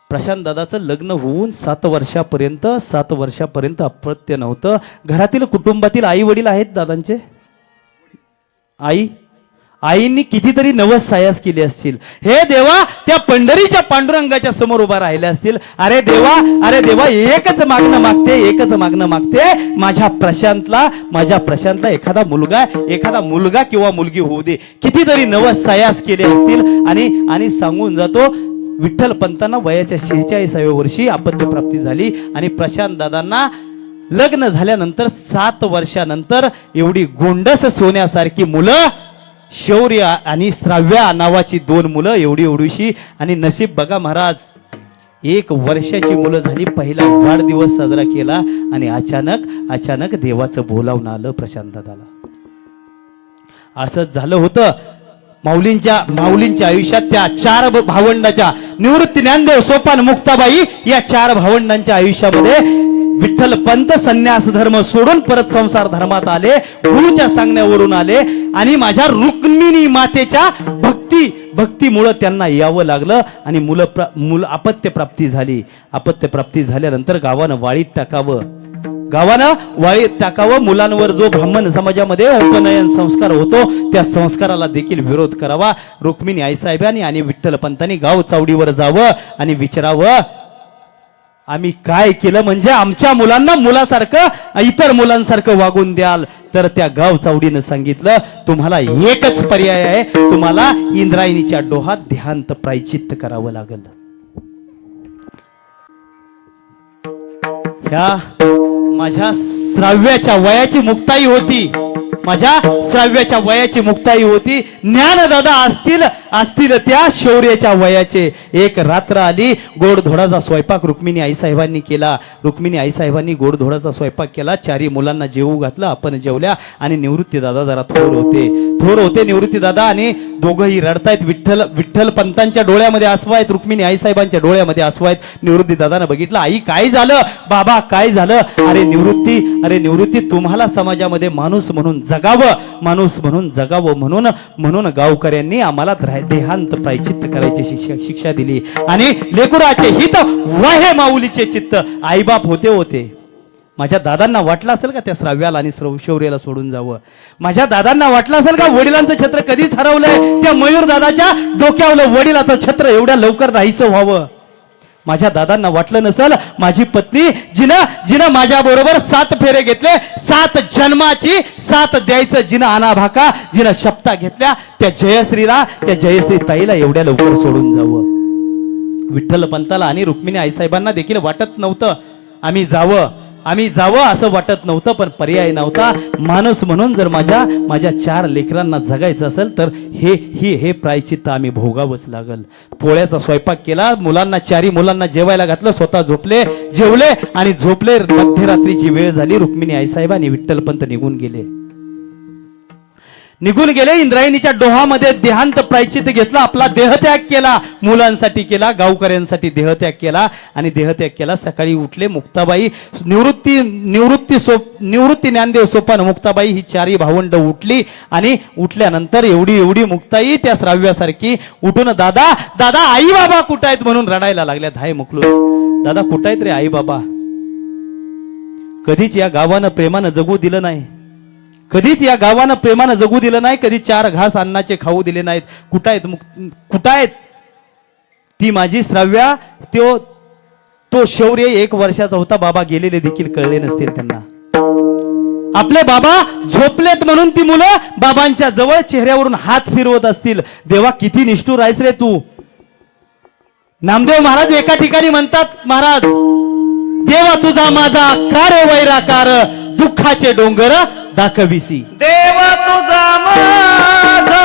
प्रशांत दादाचं लग्न होऊन 7 वर्षापर्यंत अपत्य नव्हतं. घरातील कुटुंबातील आई वडील आहेत दादांचे. आईंनी कितीतरी नवस सायास केले असतील. हे देवा, त्या पंढरीच्या पांडुरंगाच्या समोर उभा राहिले असतील. अरे देवा, एकच मागणं मागते. माझ्या प्रशांतला एखादा मुलगा किंवा मुलगी होऊ दे. कितीतरी नवस सायास केले असतील. आणि सांगून जातो, विठ्ठल पंतांना वयाच्या 46व्या वर्षी अपत्य प्राप्ती झाली. आणि प्रशांत दादांना लग्न झाल्यानंतर 7 वर्षानंतर एवढी गोंडस सोन्यासारखी मुलं, शौर्य आणि श्राव्या नावाची 2 मुलं, एवढीशी. आणि नशीब बघा महाराज, 1 वर्षाची मुलं झाली. पहिला वाढदिवस साजरा केला आणि अचानक देवाचं बोलावून आलं प्रशांत दादाला. असंच झालं होतं माऊलींच्या आयुष्यात. त्या 4 भावंडाच्या, निवृत्ती, ज्ञानदेव, सोपान, मुक्ताबाई, या 4 भावंडांच्या आयुष्यामध्ये विठ्ठल पंत संन्यास धर्म सोडून परत संसार धर्मात आले. गुरुच्या सांगण्यावरून आले आणि माझ्या रुक्मिणी मातेच्या भक्तीमुळे त्यांना यावं लागलं. आणि अपत्य प्राप्ती झाली. अपत्य प्राप्ती झाल्यानंतर गावानं वाळीत टाकावं. मुलांवर जो ब्राह्मण समाजामध्ये उपनयन संस्कार होतो त्या संस्काराला देखील विरोध करावा. रुक्मिणी आईसाहेबांनी आणि विठ्ठल पंतांनी गाव चावडीवर जावं आणि विचारावं, आम्ही काय केलं म्हणजे आमच्या मुलांना इतर मुलांसारखं वागून द्याल? तर त्या गाव चावडीनं सांगितलं, तुम्हाला एकच पर्याय आहे. तुम्हाला इंद्रायणीच्या डोहात देहांत प्रायचित्त करावं लागल. ह्या माझ्या श्राव्याच्या वयाची मुक्ताई होती. ज्ञानदादा असतील त्या शौर्याच्या वयाचे. एक रात्र आली. गोडधोडाचा स्वयंपाक रुक्मिणी आईसाहेबांनी केला. गोडधोडाचा स्वयंपाक केला. 4 मुलांना जेवू घातलं. आपण जेवल्या. आणि निवृत्ती दादा जरा थोर होते निवृत्ती दादा. आणि दोघंही रडतायत. विठ्ठल पंतांच्या डोळ्यामध्ये आसवा आहेत, रुक्मिणी आईसाहेबांच्या डोळ्यामध्ये आसवा आहेत. निवृत्ती दादानं बघितलं, आई काय झालं? बाबा काय झालं? अरे निवृत्ती, तुम्हाला समाजामध्ये माणूस म्हणून जगावं म्हणून गावकऱ्यांनी आम्हाला देहांत प्रायचित्त करायची शिक्षा दिली. आणि लेकुराचे हित वाहे माऊलीचे चित्त. आईबाप होते. माझ्या दादांना वाटलं असेल का त्या श्राव्याला आणि शौर्याला सोडून जावं? माझ्या दादांना वाटलं असेल का वडिलांचं छत्र कधीच हरवलंय? त्या मयूर दादाच्या डोक्यावलं वडिलाचं छत्र एवढ्या लवकर नाहीचं व्हावं? माझ्या दादांना वाटलं नसेल माझी पत्नी जिनं माझ्या बरोबर 7 फेरे घेतले, 7 जन्माची 7 द्यायचं जिनं आनाभाका, जिनं शपथा घेतल्या, त्या जयश्री ताईला एवढ्या लवकर सोडून जावं? विठ्ठल पंताला आणि रुक्मिणी आईसाहेबांना देखील वाटत नव्हतं आम्ही जावं असं वाटत नव्हतं. पण पर्याय नव्हता. माणूस म्हणून जर माझ्या 4 लेकरांना जगायचं असेल तर हे प्रायचित्त आम्ही भोगावंच लागल. पोळ्याचा स्वयंपाक केला. 4 मुलांना जेवायला घातलं. स्वतः जेवले आणि झोपले. मध्यरात्रीची वेळ झाली. रुक्मिणी आईसाहेब आणि विठ्ठल पंत निघून गेले. निघून गेले. इंद्रायणीच्या डोहामध्ये देहांत प्रायचित घेतला, आपला देहत्याग केला, मुलांसाठी केला, गावकऱ्यांसाठी देहत्याग केला आणि देहत्याग केला. सकाळी उठले. मुक्ताबाई निवृत्ती ज्ञानदेव सोपान मुक्ताबाई ही चारी भावंड उठली आणि उठल्यानंतर एवढी मुक्ताई त्या श्राव्यासारखी उठून दादा दादा आई बाबा कुठं आहेत म्हणून रडायला लागल्या. धाय मुकलो. दादा कुठं आहेत रे आई बाबा? कधीच या गावानं प्रेमानं जगू दिलं नाही, कधीच या गावानं प्रेमानं जगू दिलं नाही, कधी 4 घास अन्नाचे खाऊ दिले नाहीत. कुठं आहेत? कुठं आहेत? ती माझी श्राव्या, तो शौर्य 1 वर्षाचा होता. बाबा गेलेले देखील कळले नसतील त्यांना. आपले बाबा झोपलेत म्हणून ती मुलं बाबांच्या जवळ चेहऱ्यावरून हात फिरवत असतील. देवा किती निष्ठुर आहेस रे तू. नामदेव महाराज एका ठिकाणी म्हणतात, महाराज देवा तुझा माझा कार वैराकार, दुःखाचे डोंगर दाखविसी. देवा तुझा माझा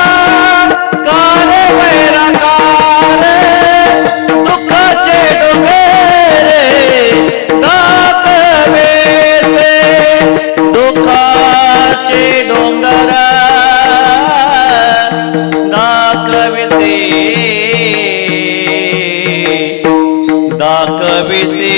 काल वैराकार, दुःखाचे डोंगर दाखविसे, दुःखाचे डोंगर दाखविसे, दाखविसे.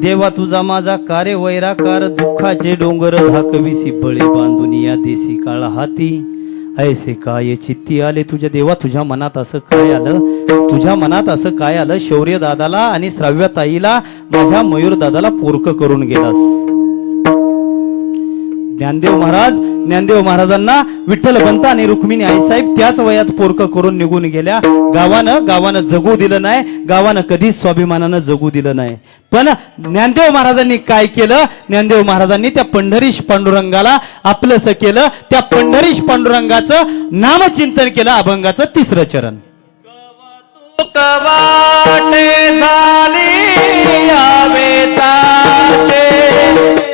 देवा तुझा माझा कार्य वैराकार, दुःखाचे डोंगर धाकविसी, बळे बांधून या देशी काळ हाती. ऐसे काय चित्ती आले तुझ्या देवा, तुझ्या मनात असं काय आलं, तुझ्या मनात असं काय आलं. शौर्य दादाला आणि श्राव्य ताईला, माझ्या मयूर दादाला पोरक करून गेलास. ज्ञानदेव महाराजांना विठ्ठल पंत आणि रुक्मिणी आईसाहेब त्याच वयात पोरक करून निघून गेल्या. गावानं जगू दिलं नाही, गावानं कधीच स्वाभिमानानं जगू दिलं नाही. पण ज्ञानदेव महाराजांनी काय केलं? ज्ञानदेव महाराजांनी त्या पंढरीश पांडुरंगाला आपलंसं केलं. त्या पंढरीश पांडुरंगाचं नामचिंतन केलं. अभंगाचं 3रं चरण. कवाटे झाली यावेताचे,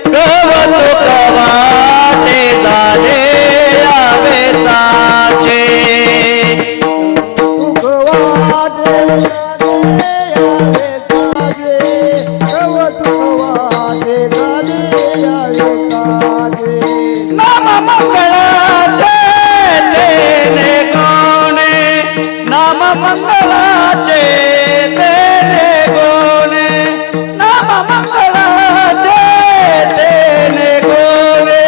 कवतो कवाटे झाले यावेताचे, नाम मंगळाचे तेने गोणे, नाम मंगळाचे तेने गोणे, नाम मंगळाचे तेने गोणे,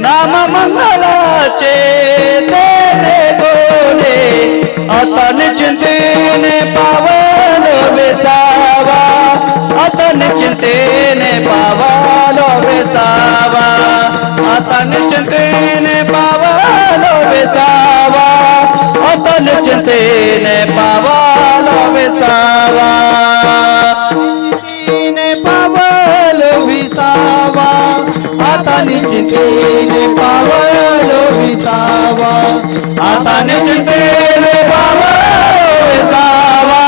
नाम मंगळाचे तेने गोणे. आता निश्चिंतेने पावलो वेसावा, आता निश्चिंतेने पावलो वेसावा, आता निश्चिंतेने पावलो वेसावा, आता निश्चिंतेने पावलो वेसावा, निश्चिंतेने पावलो विसावा, आता निश्चिंतेने पावलो विसावा, आता निश्चिंतेने पावलो विसावा,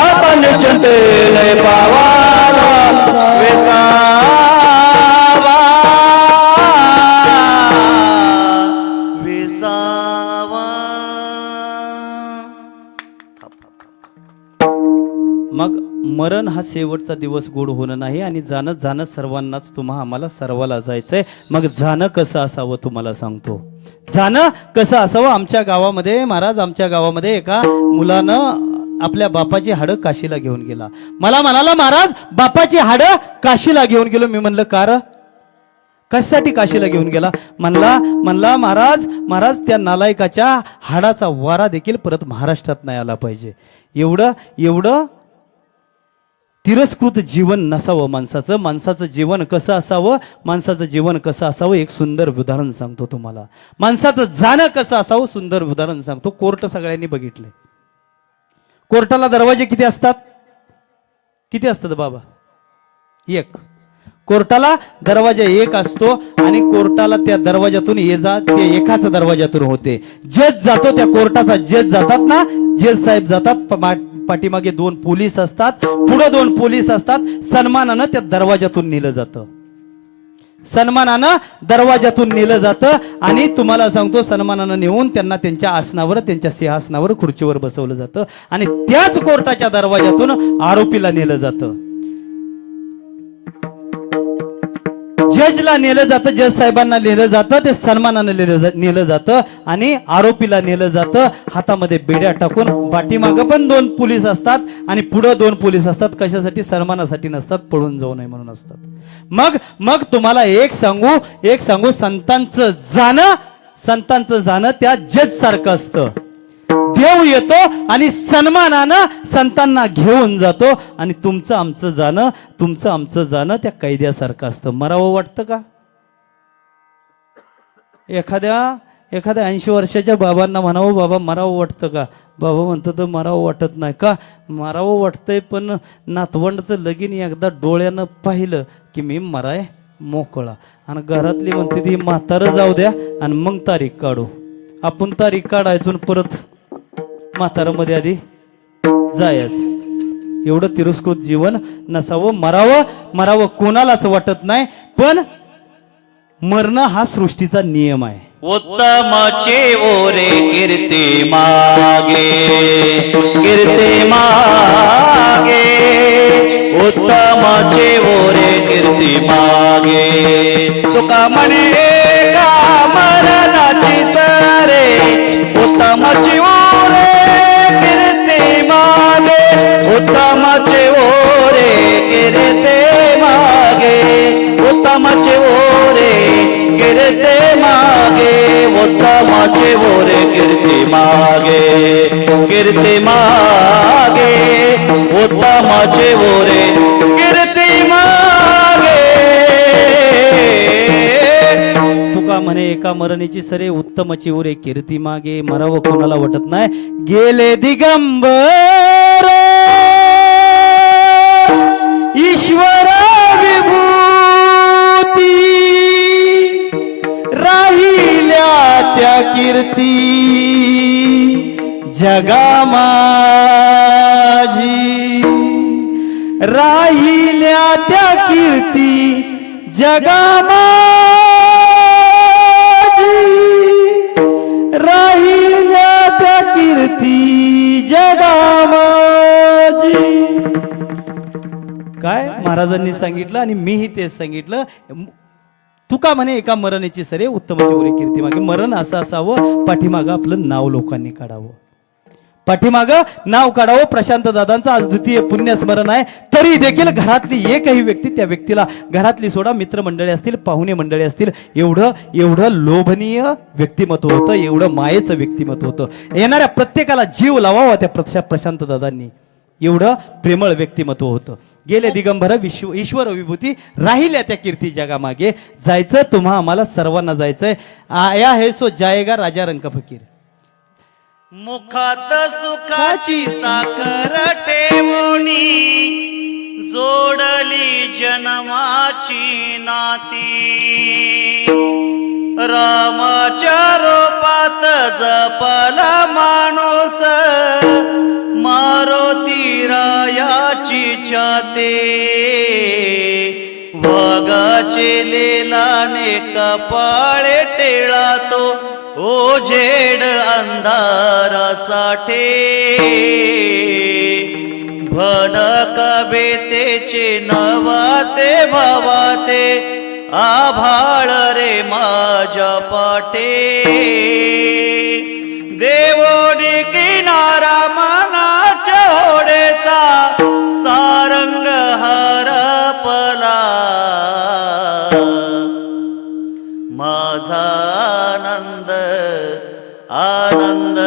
आता निश्चिंतेने पावलो विसावा, विसावा. मरण हा शेवटचा दिवस गोड होणं नाही आणि जाणं जाणं सर्वांनाच तुम्हा आम्हाला सर्वाला जायचंय. मग जाणं कसं असावं तुम्हाला सांगतो. जाणं कसं असावं. आमच्या गावामध्ये महाराज, आमच्या गावामध्ये एका मुलानं आपल्या बापाची हाडं काशीला घेऊन गेला. मला म्हणाला, महाराज बापाची हाडं काशीला घेऊन गेलो. मी म्हणलं का र, कशासाठी काशीला घेऊन गेला. म्हणला महाराज त्या नालायकाच्या हाडाचा वारा देखील परत महाराष्ट्रात नाही आला पाहिजे. एवढं तिरस्कृत जीवन नसावं माणसाचं. माणसाचं जीवन कसं असावं, माणसाचं जीवन कसं असावं एक सुंदर उदाहरण सांगतो तुम्हाला. माणसाचं जाणं कसं असावं सुंदर उदाहरण सांगतो. कोर्ट सगळ्यांनी बघितले. कोर्टाला दरवाजे किती असतात, किती असतात बाबा, एक. कोर्टाला दरवाजा एक असतो आणि कोर्टाला त्या दरवाजातून ये जा ते एकाच दरवाजातून होते. जज जातो त्या कोर्टाचा, जज जातात ना, जज साहेब जातात, पाठीमागे 2 पोलीस असतात, पुढे 2 पोलीस असतात. सन्मानानं त्या दरवाजातून नेलं जातं, सन्मानानं दरवाजातून नेलं जातं. आणि तुम्हाला सांगतो सन्मानानं नेऊन त्यांना त्यांच्या आसनावर, त्यांच्या सिंहासनावर, खुर्चीवर बसवलं जातं आणि त्याच कोर्टाच्या दरवाजातून आरोपीला नेलं जातं. जजला नेलं जातं, जज साहेबांना नेलं जातं, ते सन्मानानं नेलं जातं आणि आरोपीला नेलं जातं हातामध्ये बेड्या टाकून. पाठीमागं पण 2 पोलीस असतात आणि पुढे 2 पोलीस असतात. कशासाठी, सन्मानासाठी नसतात, पळून जाऊ नये म्हणून असतात. मग तुम्हाला एक सांगू संतांचं जाणं त्या जज सारखं असतं. देव येतो आणि सन्मानानं संतांना घेऊन जातो आणि तुमचं आमचं जाणं त्या कैद्यासारखं असतं. मरावं वाटतं का? एखाद्या 80 वर्षाच्या बाबांना म्हणावं, बाबा मरावं वाटतं का? बाबा म्हणतं तर मरावं वाटत नाही. का मरावं वाटतंय, पण नातवंडाचं लगीन एकदा डोळ्यानं पाहिलं की मी मराय मोकळा. आणि घरातली म्हणते ती म्हातारं जाऊ द्या आणि मग तारीख काढू. आपण तारीख काढायचो परत म्हातारामध्ये आधी जायच. एवढं तिरस्कृत जीवन नसावं. मरावं कोणालाच वाटत नाही, पण मरणं हा सृष्टीचा नियम आहे. उत्तमाचे ओरे कीर्ती मागे, कीर्ती मागे, उत्तमाचे ओरे कीर्ती मागे. तुका म्हणे का मरणाची तरे, उत्तमाची ओरे कीर्ती मागे, उत्तमाचे ओरे कीर्ती मागे, उत्तमाचे ओरे कीर्ती मागे, उत्तमाचे ओरे कीर्ती मागे, कीर्ती मागे, उत्तमाचे ओरे कीर्ती मागे. तुका म्हणे एका मरणीची सरे, उत्तमाची ओरे कीर्ती मागे. मरावं कोणाला वाटत नाही. गेले दिगंबर ईश्वर विभूती, राहिल्या त्या कीर्ती जगा माझी, राहिल्या त्या कीर्ती जगा माझी, राहिल्या त्या कीर्ती जगा माझी. काय महाराजांनी सांगितलं आणि मीही तेच सांगितलं. तुका म्हणे एका मरणीची सरे, उत्तमाची ओरे कीर्ती मागे. मरण असं असावं, पाठीमागं आपलं नाव लोकांनी काढावं, पाठीमागं नाव काढावं. प्रशांत दादांचं आज द्वितीय पुण्यस्मरण आहे, तरी देखील घरातली एकही व्यक्ती त्या व्यक्तीला, घरातली सोडा, मित्रमंडळी असतील, पाहुणे मंडळी असतील, एवढं लोभनीय व्यक्तिमत्व होतं, एवढं मायेचं व्यक्तिमत्व होतं. येणाऱ्या प्रत्येकाला जीव लावावा त्या प्रशांत दादांनी. एवढं प्रेमळ व्यक्तिमत्व होतं. गेले दिगंबर ईश्वर विभूती, राहिल्या त्या कीर्ती जगामागे. जायचं तुम्हा आम्हाला सर्वांना जायचंय. आया है सो जाएगा राजा रंग फकीर. मुखात सुखाची साखर ठेवणी, जोडली जन्माची नाती. रामाच्या रूपात जपला माणूस, मारुती रायाची छाते. वाघाचे लेलाने कपाळे टेळा तो, ओझेड अंधारासाठी. भनक बेतेचे नवाते भावाते आभाळ रे माझ्या पाटे देवोनी किनारा मनाच्या होडेचा सारंग हरपला माझा आनंद आनंद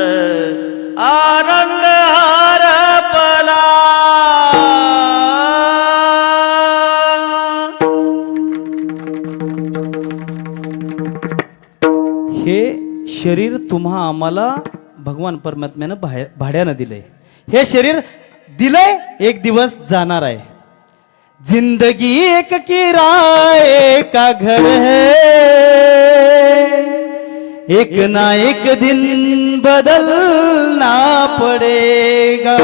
आनंद हरपला हे शरीर तुम्हा आम्हाला भगवान परमात्म्यानं भाड्यानं दिलंय. हे शरीर दिलंय, एक दिवस जाणार आहे. जिंदगी एक किराए का घर है, एक ना एक दिन बदलना पड़ेगा.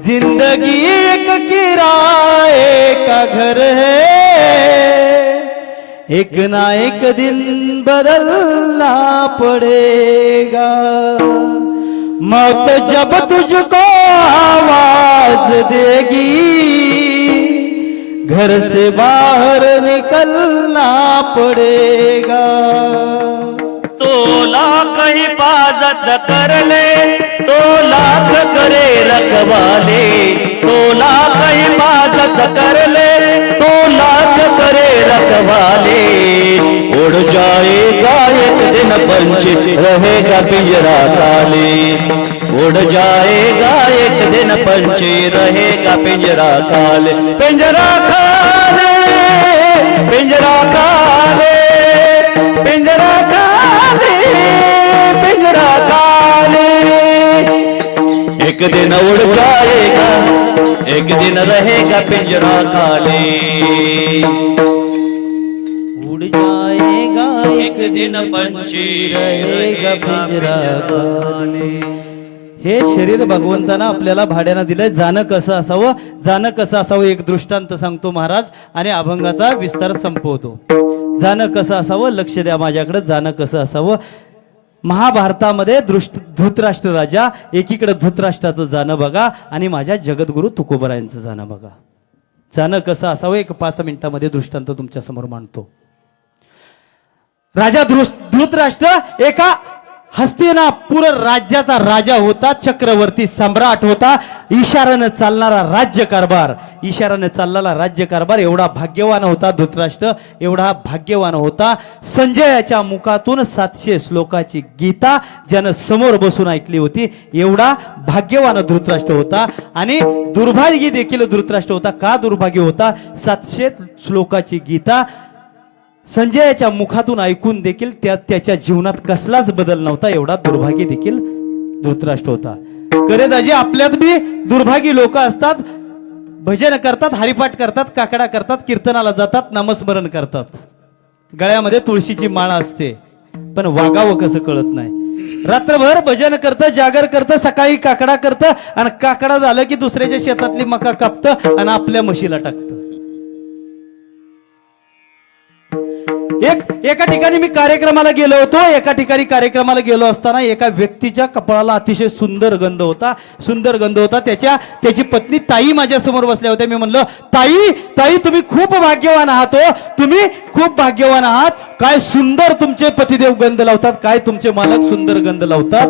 जिंदगी एक किराए का घर है, एक ना एक दिन बदलना पड़ेगा. मौत जब तुझको आवाज देगी, घर से बाहर निकलना पड़ेगा. तो लाख हिफाजत कर ले, तो लाख करे रखवाले. तो लाख हिफाजत कर ले, तो लाख करे रखवाले. उड़ जाएगा एक दिन पंछी, रहेगा पिंजरा खाली. उड़ जाएगा एक दिन पंछी, रहेगा पिंजरा खाली. पिंजरा खाली, पिंजरा खाली, पिंजरा खाली, पिंजरा खाली. एक दिन उड़ जाएगा, एक दिन रहेगा पिंजरा खाली. उड़ जाएगा एक दिन पंछी रहेगा पिंजरा खाली. हे शरीर भगवंतानं आपल्याला भाड्यानं दिलंय. जाणं कसं असावं, जाणं कसं असावं एक दृष्टांत सांगतो महाराज आणि अभंगाचा विस्तार संपवतो. जाणं कसं असावं, लक्ष द्या माझ्याकडे. जाणं कसं असावं, महाभारतामध्ये धृतराष्ट्र राजा, एकीकडे धृतराष्ट्राचं जाणं बघा आणि माझ्या जगद्गुरु तुकोबरायांचं जाणं बघा. जाणं कसं असावं एक 5 मिनिटामध्ये दृष्टांत तुमच्या समोर मांडतो. राजा धृतराष्ट्र एका हस्तिनापुर राज्याचा राजा होता, चक्रवर्ती सम्राट होता. इशारानं चालणारा राज्यकारभार, इशारानं चालणारा राज्यकारभार. एवढा भाग्यवान होता धृतराष्ट्र, एवढा भाग्यवान होता. संजयाच्या मुखातून 700 श्लोकाची गीता ज्यानं समोर बसून ऐकली होती, एवढा भाग्यवान धृतराष्ट्र होता. आणि दुर्भाग्य देखील धृतराष्ट्र होता. का दुर्भाग्य होता? 700 श्लोकाची गीता संजयाच्या मुखातून ऐकून देखील त्याच्या जीवनात कसलाच बदल नव्हता. एवढा दुर्भागी देखील धृतराष्ट्र होता. करे दाजी, आपल्यात बी दुर्भागी लोक असतात. भजन करतात, हरिपाठ करतात, काकडा करतात, कीर्तनाला जातात, नामस्मरण करतात, गळ्यामध्ये तुळशीची माळ असते, पण वागावं कसं कळत नाही. रात्रभर भजन करतं, जागर करतं, सकाळी काकडा करतं आणि काकडा झालं की दुसऱ्याच्या शेतातली मका कापतं आणि आपल्या म्हशीला टाकतं. एका ठिकाणी मी कार्यक्रमाला गेलो होतो. एका ठिकाणी कार्यक्रमाला गेलो असताना एका व्यक्तीच्या कपाळाला अतिशय सुंदर गंध होता, सुंदर गंध होता. त्याची पत्नी ताई माझ्या समोर बसल्या होत्या. मी म्हणलं, ताई ताई तुम्ही खूप भाग्यवान आहात हो, तुम्ही खूप भाग्यवान आहात. काय सुंदर तुमचे पतिदेव गंध लावतात, काय तुमचे मालक सुंदर गंध लावतात.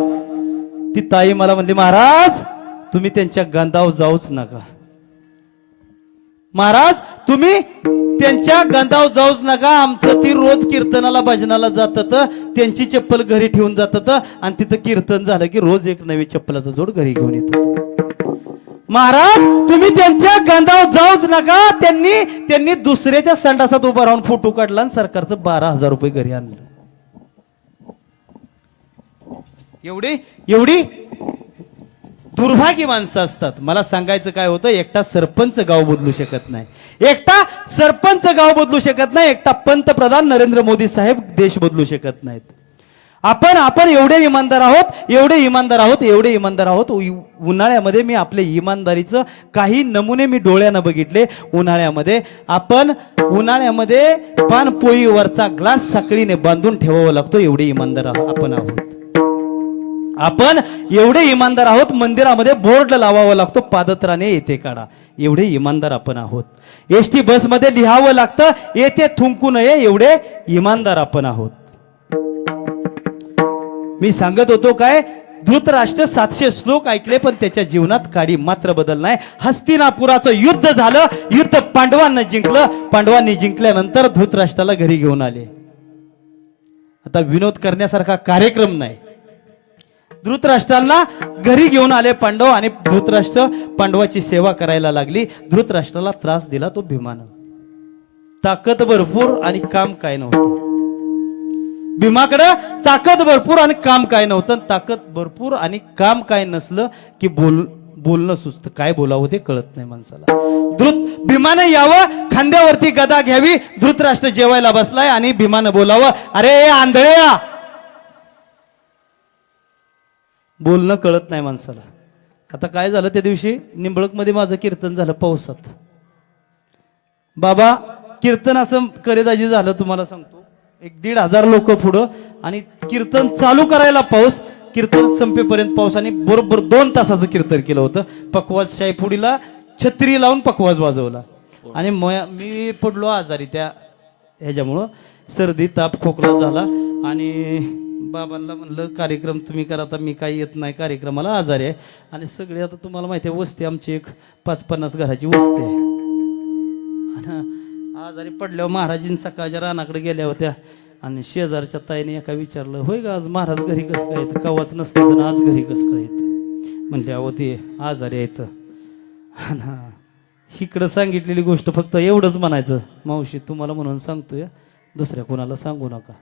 ती ताई मला म्हणली, महाराज तुम्ही त्यांच्या गंधावर जाऊच नका. महाराज तुम्ही त्यांच्या गंधावर जाऊच नका. आमचं ती रोज कीर्तनाला भजनाला जातात, त्यांची चप्पल घरी ठेवून जातात आणि तिथं कीर्तन झालं की रोज एक नवी चप्पलाचा जोड घरी घेऊन येतात. महाराज तुम्ही त्यांच्या गंधावर जाऊच नका. त्यांनी दुसऱ्याच्या संडासात उभा राहून फोटो काढला आणि सरकारचं 12,000 रुपये घरी आणलं. एवढी दुर्भागी माणसं असतात. मला सांगायचं काय होतं, एकटा सरपंच गाव बदलू शकत नाही, एकटा सरपंच गाव बदलू शकत नाही, एकटा पंतप्रधान नरेंद्र मोदी साहेब देश बदलू शकत नाहीत. आपण एवढे इमानदार आहोत, एवढे इमानदार आहोत, एवढे इमानदार आहोत. उन्हाळ्यामध्ये मी आपले इमानदारीचं काही नमुने मी डोळ्यानं बघितले. उन्हाळ्यामध्ये पान पोळीवरचा ग्लास साखळीने बांधून ठेवावा लागतो, एवढे इमानदार आपण आहोत. आपण एवढे इमानदार आहोत, मंदिरामध्ये बोर्ड लावावा लागतो, पादत्राणे येथे काढा, एवढे इमानदार आपण आहोत. एसटी बसमध्ये लिहावं लागतं, येथे थुंकू नये, एवढे इमानदार आपण आहोत. मी सांगत होतो काय, धृतराष्ट्र 700 श्लोक ऐकले पण त्याच्या जीवनात काडी मात्र बदल नाही. हस्तिनापुराचं युद्ध झालं, युद्ध पांडवांना जिंकलं, पांडवांनी जिंकल्यानंतर धृतराष्ट्राला घरी घेऊन आले. आता विनोद करण्यासारखा कार्यक्रम नाही. धृतराष्ट्राला घरी घेऊन आले पांडव आणि धृतराष्ट्र पांडवाची सेवा करायला लागली. धृतराष्ट्राला त्रास दिला तो भीमानं. ताकद भरपूर आणि काम काय नव्हतं. भीमाकडे ताकद भरपूर आणि काम काय नव्हतं. ताकद भरपूर आणि काम काय नसलं की बोलणं सुचतं, काय बोलावं ते कळत नाही माणसाला. भीमानं यावं, खांद्यावरती गदा घ्यावी, धृतराष्ट्र जेवायला बसलाय आणि भीमानं बोलावं, अरे आंधळ्या. बोलणं कळत नाही माणसाला. आता काय झालं, त्या दिवशी निंबळकमध्ये माझं कीर्तन झालं पावसात. बाबा कीर्तन असं करेदाजी झालं, तुम्हाला सांगतो, 1,500 लोक पुढं आणि कीर्तन चालू करायला पाऊस, कीर्तन संपेपर्यंत पाऊस, आणि बरोबर 2 तासाचं कीर्तन केलं होतं. पकवाज शाईपुडीला छत्री लावून पकवाज वाजवला आणि मी पडलो आजारी. त्या ह्याच्यामुळं सर्दी ताप खोकला झाला आणि बाबांना म्हणलं कार्यक्रम तुम्ही करा, आता मी काही येत नाही कार्यक्रमाला, आजारी आहे. आणि सगळे आता तुम्हाला माहिती आहे, वस्ती आमची एक 50-50 घराची वस्ती आहे. आजारी पडल्यावर महाराजींनी सकाळच्या रानाकडे गेल्या होत्या आणि शेजारच्या ताईने एका विचारलं, होय ग आज महाराज घरी कसं काय येतं, कवाच नसतं तर आज घरी कसं काय येतं. म्हणले अहो ते आजारी येतं. हा, इकडं सांगितलेली गोष्ट फक्त एवढंच म्हणायचं, मावशी तुम्हाला म्हणून सांगतोय, दुसऱ्या कोणाला सांगू नका.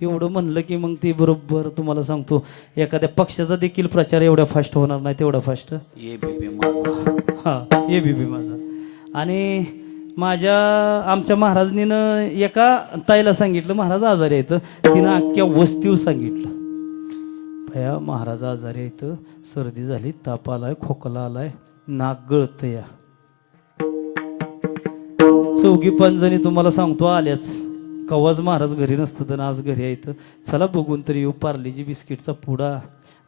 एवढं म्हणलं की मग ती बरोबर तुम्हाला सांगतो, एखाद्या पक्षाचा देखील प्रचार एवढा फास्ट होणार नाही, तेवढा फास्ट ये बेबी माझा. हा, ये बेबी माझा. आणि आमच्या महाराजनीनं एका ताईला सांगितलं महाराज आजारी आहेत, तिनं अख्ख्या वस्तीवर सांगितलं, भया महाराज आजारी आहेत, सर्दी झाली, ताप आलाय, खोकला आलाय, नाक गळत या. 4-5 जणी तुम्हाला सांगतो आल्याच. कवाच महाराज घरी नसतं तर आज घरी यायचं, चला बघून तरी येऊ. पार्लेजी बिस्किटचा पुडा,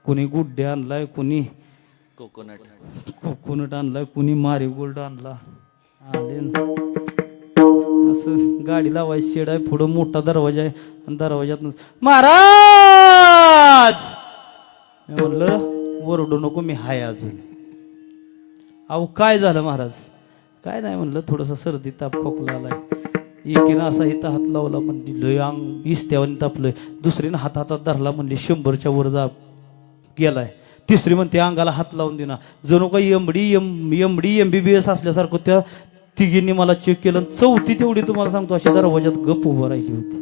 कोणी गुड्डे आणलाय, कोणी कोकोनट आणलाय, कोणी मारीगोल्ड आणला. आले असं गाडी लावायची, शेड आहे, पुढं मोठा दरवाजा आहे आणि दरवाजात महाराज. मी म्हणलं ओरडू नको, मी हाय अजून. अहो काय झालं महाराज? काय नाही म्हणलं, थोडंसं सर्दी ताप खोकला आलाय. एकीनं असा इथं हात लावला, म्हणली लय अंग इस्त्यावानी तापलंय. दुसरीनं हातात धरला, म्हणली 100च्या वर जा गेलाय. तिसरी म्हणते अंगाला हात लावून देना, जणू काही एमडी MBBS असल्यासारखं त्या तिघींनी मला चेक केलं. चौथी तेवढी तुम्हाला सांगतो अशी दरवाजात गप उभं राहिली होती.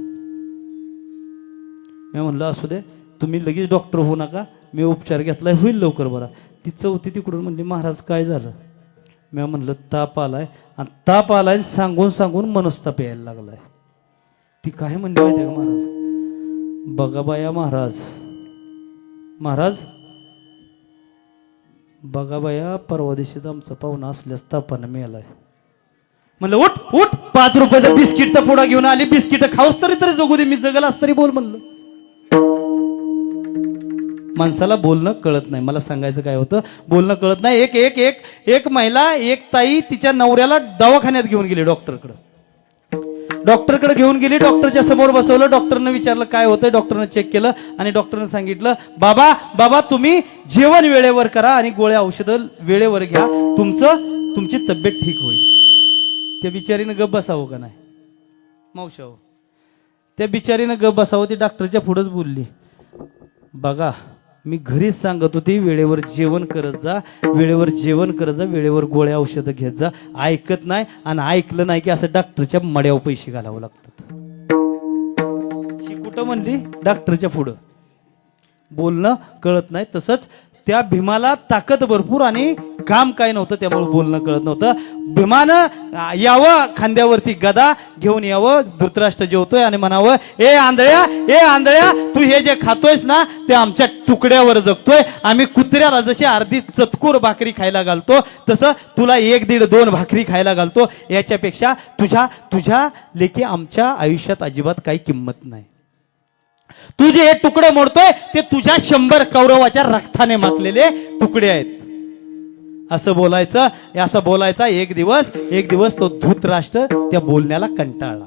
मी म्हणलं असू दे, तुम्ही लगेच डॉक्टर होऊ नका, मी उपचार घेतलाय, होईल लवकर बरा. ती चौथी तिकडून म्हणली महाराज काय झालं? मी म्हणलं ताप आलाय, आणि ताप आलाय सांगून सांगून मनस्ताप यायला लागलाय. ती काय म्हणली माहिती आहे का महाराज? बघा बाया महाराज, महाराज बघा बाया, परवा दिवशीच आमचा पाहुणा असल्यास तापानं मेलाय. म्हणलं उठ उठ, 5 रुपयाचा बिस्किटचा पुडा घेऊन आली, बिस्किट खाऊस तरी जगू दे, मी जगलास तरी बोल म्हणलं. माणसाला बोलणं कळत नाही. मला सांगायचं काय होतं, बोलणं कळत नाही. एक एक एक एक महिला, एक ताई तिच्या नवऱ्याला दवाखान्यात घेऊन गेली, डॉक्टरकडे घेऊन गेली. डॉक्टरच्या समोर बसवलं. डॉक्टरनं विचारलं काय होतं, डॉक्टरनं चेक केलं आणि डॉक्टरनं सांगितलं बाबा तुम्ही जेवण वेळेवर करा आणि गोळ्या औषधं वेळेवर घ्या, तुमची तब्येत ठीक होईल. त्या बिचारीनं गप बसावं का नाही मावशाव? त्या बिचारीनं गप बसावं. ती डॉक्टरच्या पुढंच बोलली, बघा मी घरीच सांगत होती वेळेवर जेवण करत जा, वेळेवर जेवण करत जा, वेळेवर गोळ्या औषधं घेत जा. ऐकत नाही, आणि ऐकलं नाही की असं डॉक्टरच्या मड्यावर पैसे घालावं लागतात. ही कुठं म्हणली? डॉक्टरच्या पुढं. बोलणं कळत नाही. तसंच त्या भीमाला ताकद भरपूर आणि काम काय नव्हतं, त्यामुळे बोलणं कळत नव्हतं. भीमानं यावं, खांद्यावरती गदा घेऊन यावं, धृतराष्ट्र जेवतोय आणि म्हणावं, ए आंधळ्या तू हे जे खातोयस ना ते आमच्या तुकड्यावर जगतोय. आम्ही कुत्र्याला जशी अर्धी चतकूर भाकरी खायला घालतो तसं तुला 1, 1.5, 2 भाकरी खायला घालतो. याच्यापेक्षा तुझ्या लेकी आमच्या आयुष्यात अजिबात काही किंमत नाही. तू जे हे तुकडे मोडतोय ते तुझ्या 100 कौरवाच्या रक्ताने माखलेले तुकडे आहेत. असं बोलायचा एक दिवस तो धृतराष्ट्र त्या बोलण्याला कंटाळला.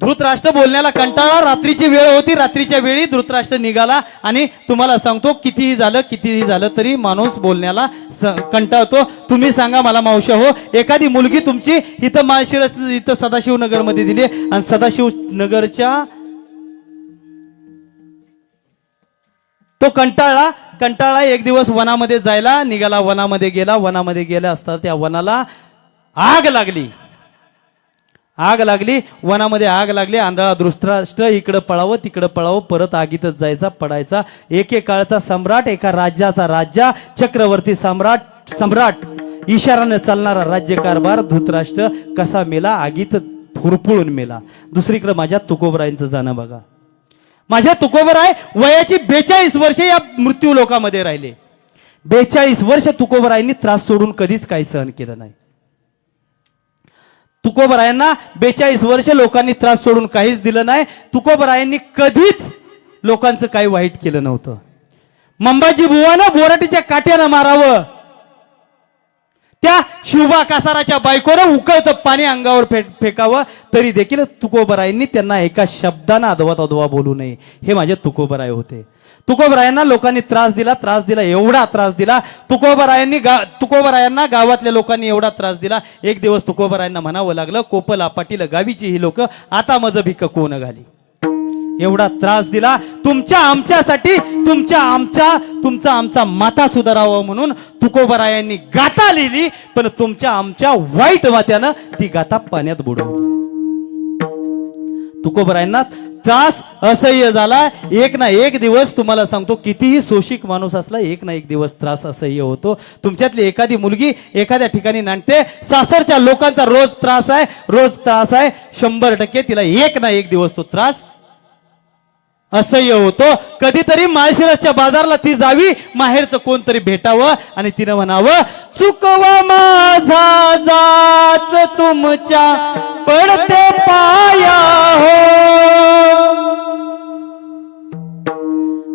धृतराष्ट्र बोलण्याला कंटाळला. रात्रीची वेळ होती. रात्रीच्या वेळी धृतराष्ट्र निघाला आणि तुम्हाला सांगतो कितीही झालं तरी माणूस बोलण्याला कंटाळतो. तुम्ही सांगा मला मावशी हो, एखादी मुलगी तुमची इथं माळशिरस इथं सदाशिवनगर मध्ये दिली आणि सदाशिवनगरच्या तो कंटाळा एक दिवस वनामध्ये जायला निघाला. वनामध्ये गेला असता त्या वनाला आग लागली. वनामध्ये आग लागली. आंधळा धृतराष्ट्र इकडं पळावं परत आगीतच जायचा, पडायचा. एकेकाळचा सम्राट, एका राज्याचा राजा, चक्रवर्ती सम्राट इशाराने चालणारा राज्यकारभार धृतराष्ट्र कसा मेला? आगीत फुरफुळून मेला. दुसरीकडे माझ्या तुकोबरायांचं जाणं बघा. माझ्या तुकोबराय वयाची 42 वर्षे या मृत्यू लोकामध्ये राहिले. 42 वर्ष तुकोबरायांनी त्रास सोडून कधीच काही सहन केलं नाही. तुकोबरायांना 42 वर्ष लोकांनी त्रास सोडून काहीच दिलं नाही. तुकोबरायांनी कधीच लोकांचं काही वाईट केलं नव्हतं. मंबाजी बुवानं बोराटीच्या काट्यानं मारावं, त्या शिवबा कासाराच्या बायकोनं उकळतं पाणी अंगावर फेकावं, तरी देखील तुकोबरायांनी त्यांना एका शब्दानं अदवा बोलू नये. हे माझे तुकोबराय होते. तुकोबरायांना लोकांनी त्रास दिला, एवढा त्रास दिला. तुकोबरायांना गावातल्या लोकांनी एवढा त्रास दिला. एक दिवस तुकोबरायांना म्हणावं लागलं, कोपला पाटील गावीची ही लोक आता मज भिक कोण घाली. एवढा त्रास दिला तुमच्या आमच्यासाठी, तुमचा आमचा माथा सुधारावा म्हणून तुकोबरायांनी गाथा लिहिली, पण तुमच्या आमच्या वाईट वात्यानं ती गाथा पाण्यात बुडवली. तुकोबरायांना त्रास असह्य झाला. एक ना एक दिवस तुम्हाला सांगतो, कितीही शोषिक माणूस असला एक ना एक दिवस त्रास असह्य होतो. तुमच्यातली एखादी मुलगी एखाद्या ठिकाणी नांदते, सासरच्या लोकांचा रोज त्रास आहे 100% तिला एक ना एक दिवस तो त्रास असह्य होतो. कधीतरी माळशिरसच्या बाजारला ती जावी, माहेरचं कोणतरी भेटावं आणि तिनं म्हणावं, चुकवा माझा जाच तुमच्या पडते पाया हो.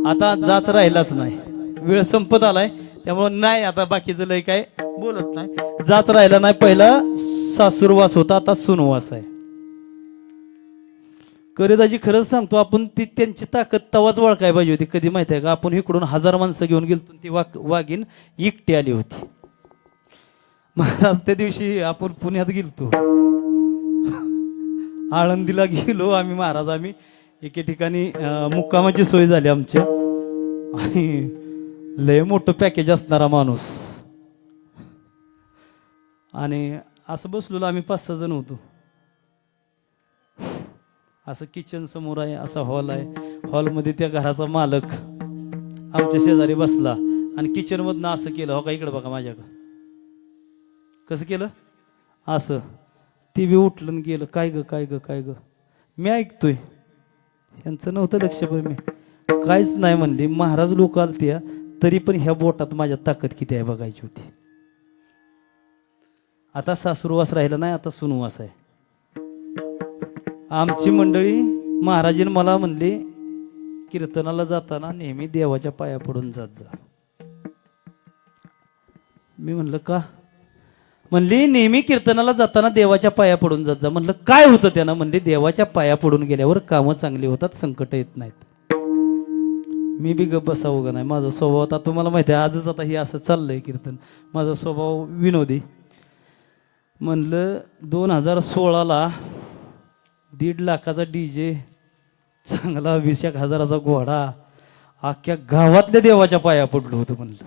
आता जाच राहिलाच नाही, वेळ संपत आलाय, त्यामुळे नाही आता बाकीचं लय काय बोलत नाही. जाच राहिला नाही. पहिला सासूरवास होता, आता सुनवास आहे. करेदाजी खरंच सांगतो, आपण ती त्यांची ताकद तवाच ओळखाय पाहिजे होती. कधी माहिती आहे का, आपण इकडून 1000 माणसं घेऊन गेलो, ती वाघीण एकटी आली होती. महाराज त्या दिवशी आपण पुण्यात गेलतो, आळंदीला गेलो आम्ही एके ठिकाणी मुक्कामाची सोय झाली आमच्या, आणि लय मोठं पॅकेज असणारा माणूस, आणि असं बसलो आम्ही 5-6 जण होतो. असं किचन समोर आहे, असा हॉल आहे. हॉलमध्ये त्या घराचा मालक आमच्या शेजारी बसला आणि किचन मधनं असं केलं, हो का इकडे बघा माझ्याकडं, कसं केलं असं. ती बी उठलं गेलं, काय ग. मी ऐकतोय, यांचं नव्हतं लक्ष, पण मी काहीच नाही म्हणली. महाराज लोक आलते, तरी पण ह्या बोटात माझ्या ताकद किती आहे बघायची होती. आता सासूरवास राहिला नाही, आता सुनवास आहे. आमची मंडळी महाराजीन मला म्हणली, कीर्तनाला जाताना नेहमी देवाच्या पाया पडून जात जा. मी म्हणलं का? म्हणली नेहमी कीर्तनाला जाताना देवाच्या पाया पडून जात जा. म्हणलं काय होतं त्यानं? म्हणली देवाच्या पाया पडून गेल्यावर कामं चांगली होतात, संकट येत नाहीत. मी बी गप बसावं का नाही. माझा स्वभाव आता तुम्हाला माहिती आहे, आजच आता हे असं चाललंय कीर्तन, माझा स्वभाव विनोदी. म्हणलं 2016ला 1.5 लाखाचा डीजे, चांगला 20,000चा घोडा, अख्ख्या गावातल्या देवाच्या पाया पडलो होतो. म्हणलं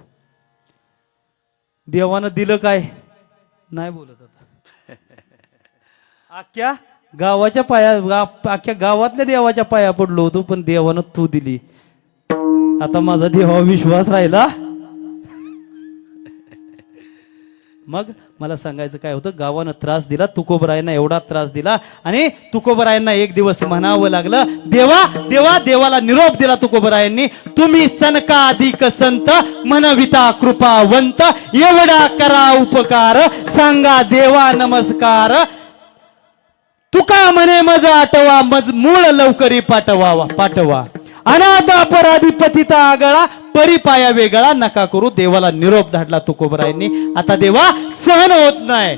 देवानं दिलं काय? नाही बोलत आता. अख्ख्या गावातल्या देवाच्या पाया पडलो होतो, पण देवानं तू दिली. आता माझा देवा विश्वास राहिला. मग मला सांगायचं काय होतं, गावानं त्रास दिला, तुकोबरायांना एवढा त्रास दिला, आणि तुकोबरायांना एक दिवस म्हणावं लागलं, देवाला निरोप दिला तुकोबरायांनी, तुम्ही सनकाधिक संत म्हणविता कृपावंत, एवढा करा उपकार, सांगा देवा नमस्कार. तुका म्हणे मज आटवा मज मूळ लवकरी पाठवा अनाथ अपराधी पतिता आगळा परिपाया वेगळा नका करू. देवाला निरोप धाडला तुकोबरायांनी. आता देवा सहन होत नाही.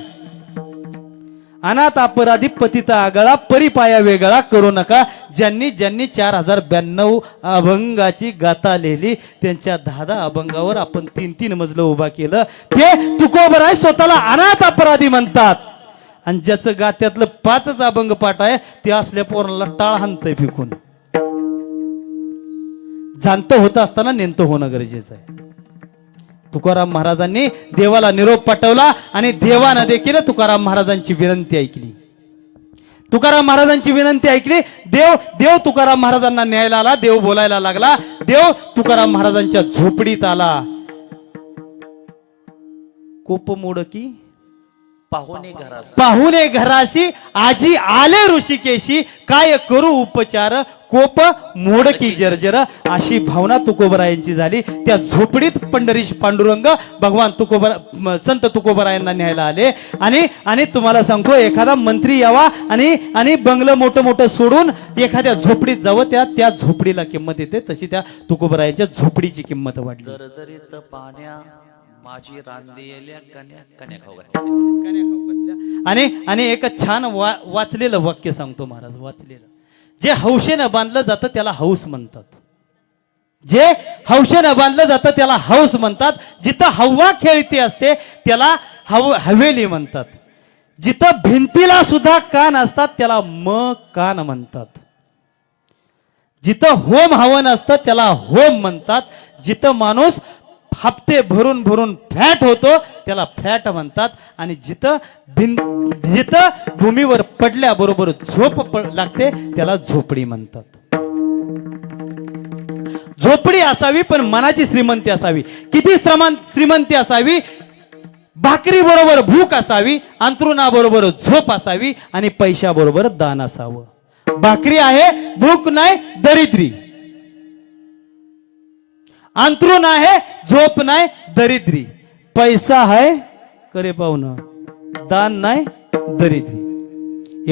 अनाथ अपराधी पतिता आगळा परिपाया वेगळा करू नका. ज्यांनी 4092 अभंगाची गाथा लिहिली त्यांच्या 10 अभंगावर आपण 3 मजलं उभा केलं. ते तुकोबराय स्वतःला अनाथ अपराधी म्हणतात. आणि ज्याचं गात्यातलं 5च अभंग पाठ आहे ते असल्या पोराला टाळ हाणतंय फेकून. जाणतं होत असताना नेमतं होणं गरजेचं आहे. तुकाराम महाराजांनी देवाला निरोप पाठवला आणि देवानं देखील तुकाराम महाराजांची विनंती ऐकली. तुकाराम महाराजांची विनंती ऐकली. देव तुकाराम महाराजांना न्यायला आला. देव बोलायला लागला. देव तुकाराम महाराजांच्या झोपडीत आला. कोप मोडकी पाहुणे घराशी आजी आले ऋषिकेशी काय करू उपचार कोप मोडकी जर्जर अशी भावना तुकोबरायांची झाली. त्या झोपडीत पंढरीश पांडुरंग भगवान संत तुकोबरायांना न्यायला आले. आणि तुम्हाला सांगतो एखादा मंत्री यावा आणि बंगलं मोठं सोडून एखाद्या झोपडीत जावं त्या झोपडीला किंमत येते. तशी त्या तुकोबरायांच्या झोपडीची किंमत वाढली. दरदरीत पाण्या माझी रांदेल्या कन्या खाऊ आणि एक छान वाचलेलं वाक्य सांगतो महाराज. वाचलेलं जे हौशेनं बांधलं जातं त्याला हौस म्हणतात. जे हौशेनं बांधलं जातं त्याला हौस म्हणतात. जिथं हवा खेळती असते त्याला हवेली म्हणतात. जिथं भिंतीला सुद्धा कान असतात त्याला कान म्हणतात. जिथं होम हवन असतं त्याला होम म्हणतात. जिथं माणूस हप्ते भरून फ्लॅट होतो त्याला फ्लॅट म्हणतात. आणि जिथं भूमीवर पडल्याबरोबर झोप लागते त्याला झोपडी म्हणतात. झोपडी असावी पण मनाची श्रीमंती असावी. किती श्रीमंती असावी? भाकरी बरोबर भूक असावी, अंथरुणाबरोबर झोप असावी आणि पैशाबरोबर दान असावं. भाकरी आहे भूक नाही दरिद्री. अंथरूण आहे झोप नाही दरिद्री. पैसा आहे करे पाहुणं दान नाही दरिद्री.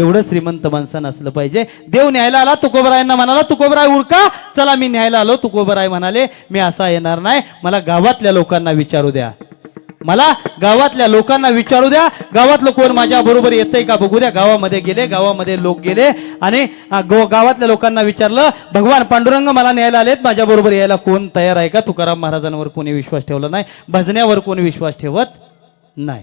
एवढं श्रीमंत माणसानं असलं पाहिजे. देव न्यायला आला. तुकोबरायांना म्हणाला तुकोबराय उरका चला मी न्यायला आलो. तुकोबराय म्हणाले मी असा येणार नाही. मला गावातल्या लोकांना विचारू द्या. गावातलं कोण माझ्या बरोबर येतंय का बघू द्या. गावामध्ये लोक गेले आणि गावातल्या लोकांना विचारलं भगवान पांडुरंग मला न्यायला आलेत माझ्या बरोबर यायला कोण तयार आहे का? तुकाराम महाराजांवर कोणी विश्वास ठेवला नाही. भजण्यावर कोणी विश्वास ठेवत नाही.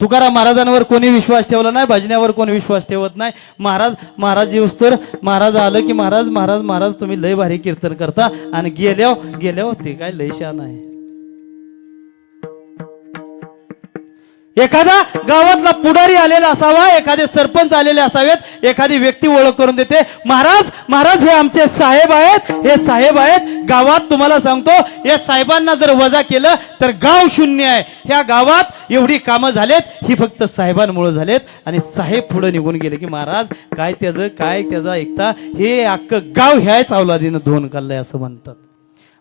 तुकाराम महाराजांवर कोणी विश्वास ठेवला नाही. भजण्यावर कोणी विश्वास ठेवत नाही. महाराज येऊस तर महाराज आलं की महाराज तुम्ही लय भारी कीर्तन करता आणि गेल्यावर ते काय लय शान आहे. एखादा गावातला पुढारी आलेला असावा, एखादे सरपंच आलेले असावेत, एखादी व्यक्ती ओळख करून देते महाराज हे आमचे साहेब आहेत. हे साहेब आहेत गावात. तुम्हाला सांगतो या साहेबांना जर वजा केलं तर गाव शून्य आहे. ह्या गावात एवढी कामं झालेत ही फक्त साहेबांमुळे झालेत. आणि साहेब पुढे निघून गेले की महाराज काय त्याचं ऐकता हे अख्खं गाव ह्याच अवलादीनं धुवून काढलंय असं म्हणतात.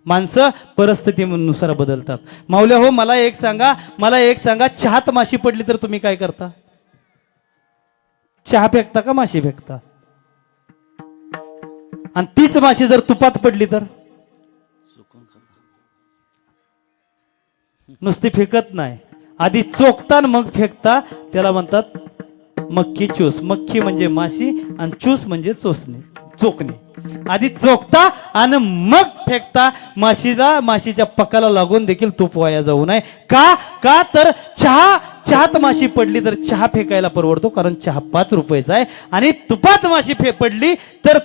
माणसं परिस्थितीनुसार बदलतात. माऊल्या हो मला एक सांगा चहात माशी पडली तर तुम्ही काय करता? चहा फेकता का माशी फेकता? आणि तीच माशी जर तुपात पडली तर नुसती फेकत नाही, आधी चोखता मग फेकता. त्याला म्हणतात मक्खी चूस. मक्खी म्हणजे माशी आणि चूस म्हणजे चोखणे. आधी चोखता आणि मग फेकता. माशीच्या पकाला लागून देखील तूप वाया जाऊ नये. का तर चहात माशी पडली तर चहा फेकायला परवडतो कारण चहा 5 रुपयाचा आहे. आणि तुपात माशी पडली तर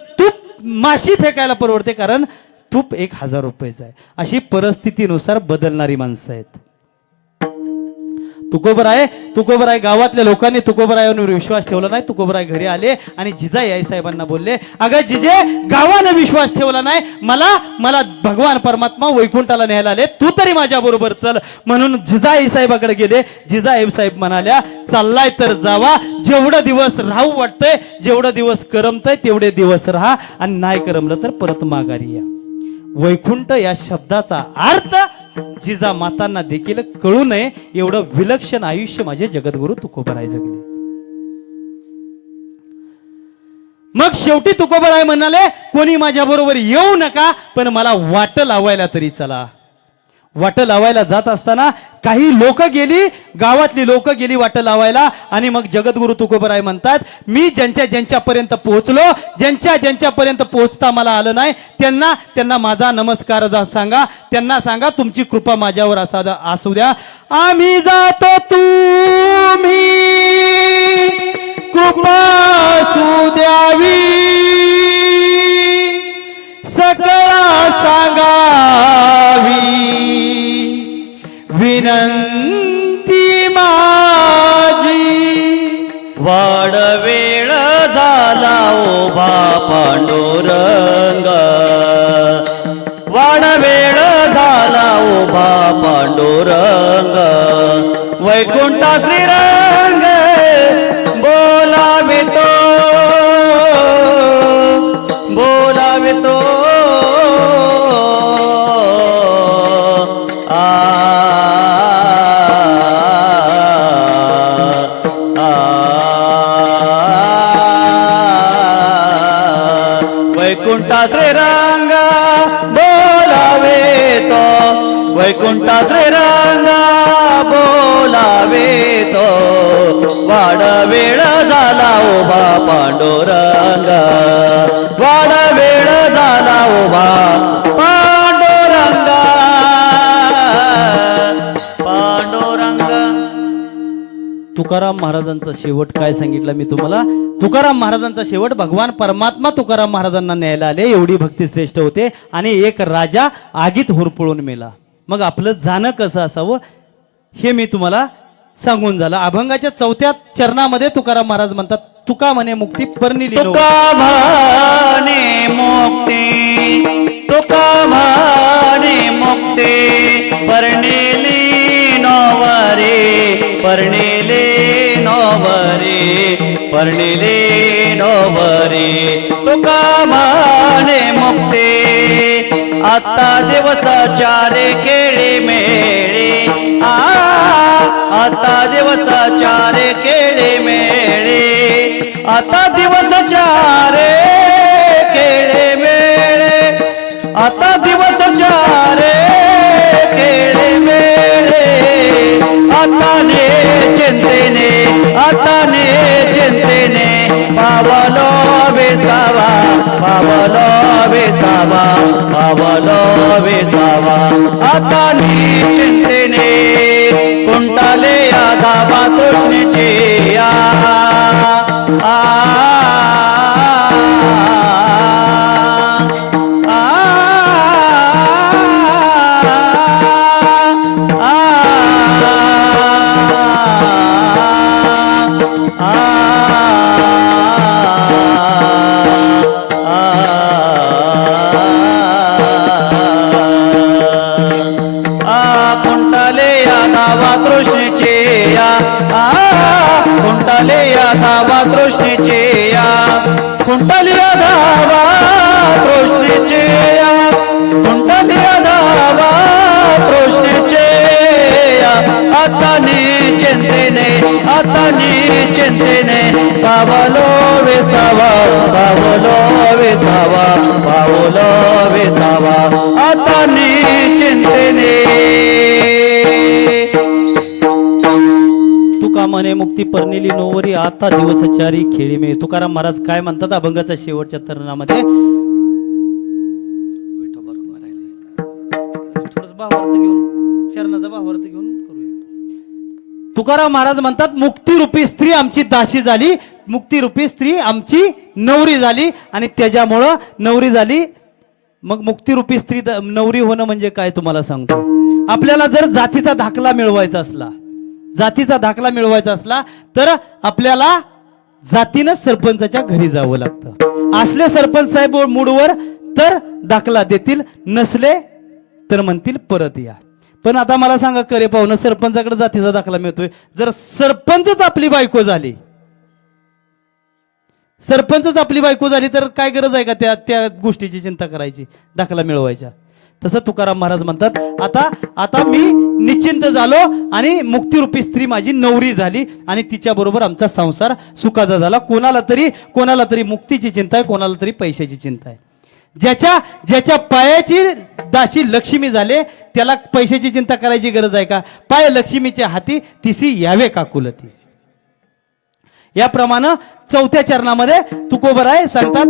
माशी फेकायला परवडते कारण तूप 1000 रुपयाचा आहे. अशी परिस्थितीनुसार बदलणारी माणसं आहेत. तुकोबराय गावातल्या लोकांनी तुकोबरायांवर विश्वास ठेवला नाही. तुकोबराय घरी आले आणि जिजाई आई साहेबांना बोलले अगं जिजे गावाला विश्वास ठेवला नाही. मला भगवान परमात्मा वैकुंठाला न्यायला आले. तू तरी माझ्या बरोबर चल. म्हणून जिजाई साहेबाकडे गेले. जिजाई साहेब म्हणाल्या चाललाय तर जावा. जेवढं दिवस राहू वाटतंय, जेवढं दिवस करमतंय तेवढे दिवस राहा आणि नाही करमलं तर परत माघारी या. वैकुंठ या शब्दाचा अर्थ जिजा मातांना देखील कळू नये एवढं विलक्षण आयुष्य माझे जगद्गुरु तुकोबराय जगले. मग शेवटी तुकोबराय म्हणाले कोणी माझ्या बरोबर येऊ नका, पण मला वाट लावायला तरी चला. वाट लावायला जात असताना काही लोक गेली, गावातली लोक गेली वाट लावायला. आणि मग जगद्गुरु तुकोबराय म्हणतात, मी ज्यांच्यापर्यंत पोहोचलो, ज्यांच्यापर्यंत पोहोचता मला आलं नाही, त्यांना माझा नमस्कार सांगा. त्यांना सांगा तुमची कृपा माझ्यावर असू द्या. आम्ही जातो तुम्ही कृपा असू द्यावी, सकळा सांगावी विनंती माझी. वाड वेळ झाला ओभा पांडुरंग, वाड वेळ झाला ओभा पांडुरंग. वैकुंठा श्रीरंग बोलावे तो, बोलावे तो. वैकुंठा श्रीरंग बोलावे तो, वैकुंठा श्रीरंग बोलावे तो. वाड वेळ झाला ओभा पांडुरंग, वाड वेळ झाला ओभा पांडुरंग, पांडुरंग. तुकाराम महाराजांचा शेवट काय सांगितलं मी तुम्हाला. तुकाराम महाराजांचा शेवट भगवान परमात्मा तुकाराम महाराजांना न्यायला आले, एवढी भक्ती श्रेष्ठ होते. आणि एक राजा आगीत होरपळून मेला. मग आपलं जाणं कसं असावं हे मी तुम्हाला सांगून झालं. अभंगाच्या 4थ्या चरणामध्ये तुकाराम महाराज म्हणतात, तुका म्हणे मुक्ती परनिली नव. तुका म्हणे मुक्ती, तुका म्हणे मुक्ती परनेली नोवरे, परनेले नोवरे, परनेले नोवरे. तुका म्हणे मुक्ती आता दिवस चारे खेळे मेळे. आता दिवस चारे खेळे मेळे, आता दिवस चारे खेळे मेळे, आता दिवस चारे खेळे मेळे. आता ने चिंतेने, आता ने चिंतेने पावलो बेसावा, पावलो बेसावा, पावलो बेसावा. आता ने चिंतेने कुंटाले धावा तृष्णेचे या. धावा तृष्णेचे या, कुंटलिया धावा तृष्णेचे या, कुंटलिया धावा तृष्णेचे या. आता नि चिंतेने, आता नि चिंतेने पावलो वेसावा, पावलो वेसावा, पावलो वेसावा. आता नि चिंतेने. तुका म्हणे मुक्ती परनेली नोवरी, आता दिवस चारी खेळी मे. तुकाराम महाराज काय म्हणतात अभंगाच्या शेवटच्या चरणामध्ये, थोडंसं भावार्थ घेऊन, चरणाचा भावार्थ घेऊन करूया. तुकाराम महाराज म्हणतात, मुक्तिरूपी स्त्री आमची दासी झाली, मुक्तिरूपी स्त्री आमची नवरी झाली. आणि त्याच्यामुळं नवरी झाली. मग मुक्तिरूपी स्त्री नवरी होणं म्हणजे काय तुम्हाला सांगतो. आपल्याला जर जातीचा दाखला मिळवायचा असला, जातीचा दाखला मिळवायचा असला तर आपल्याला जातीनं सरपंचाच्या घरी जावं लागतं. असले सरपंच साहेब मूडवर तर दाखला देतील, नसले तर म्हणतील परत या. पण आता मला सांगा करे पाहुणं, सरपंचाकडे जातीचा दाखला मिळतोय, जर सरपंचच आपली बायको झाली, सरपंचच आपली बायको झाली तर काय गरज आहे का त्या गोष्टीची चिंता करायची, दाखला मिळवायच्या. तसं तुकाराम महाराज म्हणतात, आता आता मी निश्चिंत झालो आणि मुक्तिरूपी स्त्री माझी नवरी झाली आणि तिच्या बरोबर आमचा संसार सुखाचा झाला. कोणाला तरी मुक्तीची चिंता आहे, कोणाला तरी पैशाची चिंता आहे. ज्याच्या पायाची दाशी लक्ष्मी झाले त्याला पैशाची चिंता करायची गरज आहे का? पाय लक्ष्मीच्या हाती तिसी यावे का कुलती. याप्रमाणे चौथ्या चरणामध्ये तुकोबराय सांगतात,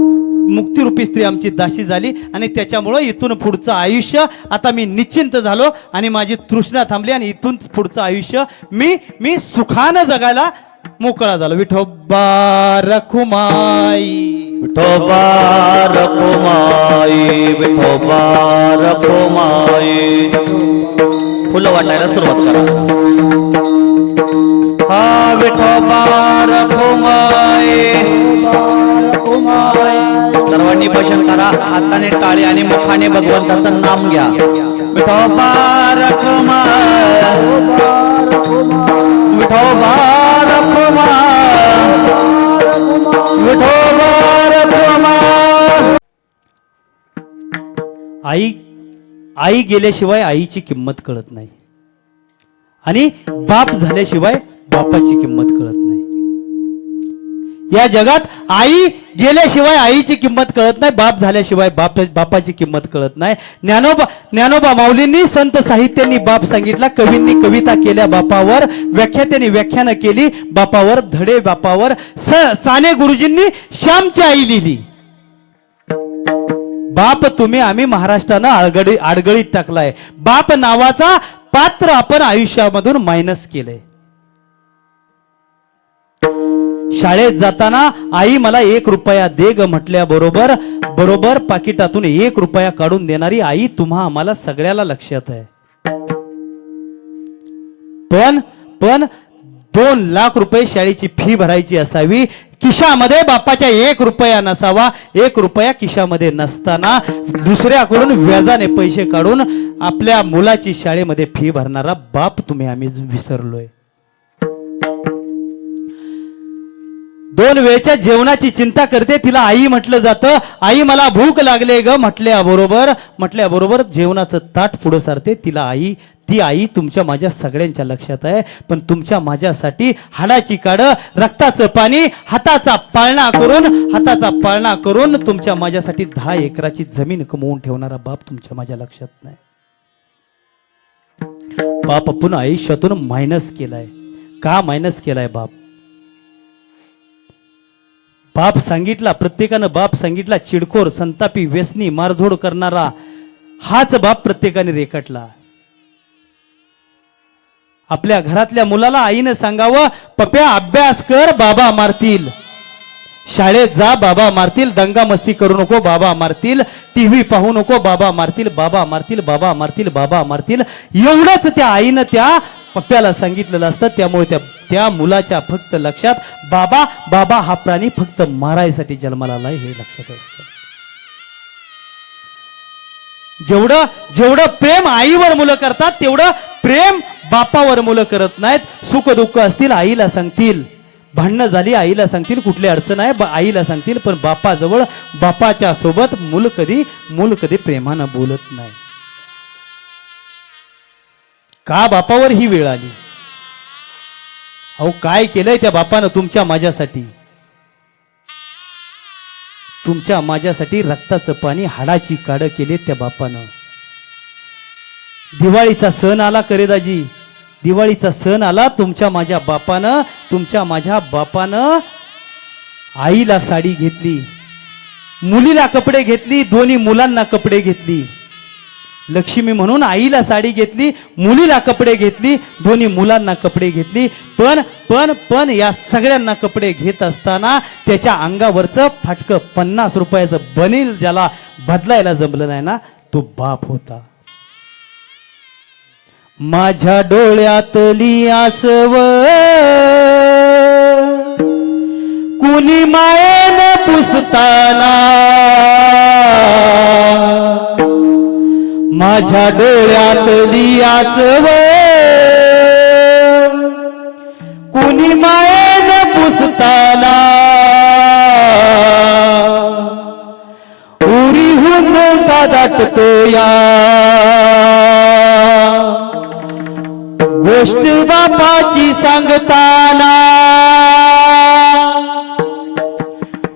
मुक्तिरूपी स्त्री आमची दासी झाली आणि त्याच्यामुळं इथून पुढचं आयुष्य आता मी निश्चिंत झालो आणि माझी तृष्णा थांबली आणि इथून पुढचं आयुष्य मी सुखानं जगायला मोकळा झालो. विठोबा रखुमाई, विठोबा रखुमाई, विठोबा रखुमाई. फुलं वाटायला सुरुवात करा. हा विठोबा रखुमाई. सर्वांनी भजन करा, हाताने टाळी आणि मुखाने भगवंताचं नाम घ्या. विठोबा रखुमाई, विठोबा रखुमाई, विठोबा रखुमाई. आई गेल्याशिवाय आईची किंमत कळत नाही आणि बाप झाल्याशिवाय बापाची किंमत कळत नाही. या जगात आई गेल्याशिवाय आईची किंमत कळत नाही, बाप झाल्याशिवाय बापाची किंमत कळत नाही. ज्ञानोबा माऊलींनी, संत साहित्यांनी बाप सांगितला, कवींनी कविता केल्या बापावर, व्याख्यात्यांनी व्याख्यानं केली बापावर, धडे बापावर. साने गुरुजींनी श्यामची आई लिहिली. बाप तुम्ही आम्ही महाराष्ट्रानं आडगळीत टाकलाय. बाप नावाचा पात्र आपण आयुष्यामधून मायनस केलंय. शाळेत जाताना आई मला 1 रुपया दे ग म्हटल्याबरोबर पाकिटातून 1 रुपया काढून देणारी आई तुम्हा आम्हाला सगळ्याला लक्षात आहे. पण 2 लाख रुपये शाळेची फी भरायची असावी, खिशामध्ये बापाच्या 1 रुपया नसावा. 1 रुपया खिशामध्ये नसताना दुसऱ्याकडून व्याजाने पैसे काढून आपल्या मुलाची शाळेमध्ये फी भरणारा बाप तुम्ही आम्ही विसरलोय. 2 वेळच्या जेवणाची चिंता करते, तिला आई म्हटलं जातं. आई मला भूक लागले ग म्हटल्याबरोबर जेवणाचं ताट पुढं सारते. ती आई तुमच्या माझ्या सगळ्यांच्या लक्षात आहे. पण तुमच्या माझ्यासाठी हाडाची काढं, रक्ताचं पाणी, हाताचा पाळणा करून तुमच्या माझ्यासाठी 10 एकराची जमीन कमवून ठेवणारा बाप तुमच्या माझ्या लक्षात नाही. बाप आपण आयुष्यातून मायनस केलाय. का मायनस केलाय बाप? प्रत्येकानं बाप सांगितला चिडखोर, संतापी, व्यसनी, मारझोड करणारा हाच बाप प्रत्येकाने रेखाटला. आपल्या घरातल्या मुलाला आईनं सांगावं, पप्या अभ्यास कर बाबा मारतील, शाळेत जा बाबा मारतील, दंगा मस्ती करू नको बाबा मारतील, टीव्ही पाहू नको बाबा मारतील, बाबा मारतील, बाबा मारतील, बाबा मारतील. एवढंच त्या आईनं त्या पप्प्याला सांगितलेलं असतं. त्यामुळे त्या मुलाच्या फक्त लक्षात बाबा हा प्राणी फक्त मारायसाठी जन्माला आलाय हे लक्षात असतं. जेवढं प्रेम आईवर मुलं करतात तेवढं प्रेम बापावर मुलं करत नाहीत. सुख दुःख असतील आईला सांगतील, भांडणं झाली आईला सांगतील, कुठली अडचण आहे आईला सांगतील. पण बापाजवळ बापाच्या सोबत मूल कधी प्रेमानं बोलत नाही. का बापावर ही वेळ आली? अहो काय केलंय त्या बापानं तुमच्या माझ्यासाठी रक्ताचं पाणी, हाडाची काढं केले त्या बापानं. दिवाळीचा सण आला करेदाजी, दिवाळीचा सण आला. तुमच्या माझ्या बापानं आईला साडी घेतली, मुलीला कपडे घेतली, दोन्ही मुलांना कपडे घेतली. लक्ष्मी म्हणून आईला साडी घेतली, मुलीला कपडे घेतली, दोन्ही मुलांना कपडे घेतली. पण या सगळ्यांना कपडे घेत असताना त्याच्या अंगावरचं फाटकं 50 रुपयाचं बनील ज्याला बदलायला जमलं नाही ना, तो बाप होता. माझ्या डोळ्यातली आसव कुणी मायेनं पुसताना, माझ्या डोळ्यातली आसव कुणी मायेनं पुसताना, उरीहून का दाटतो या गोष्ट बापाची सांगताना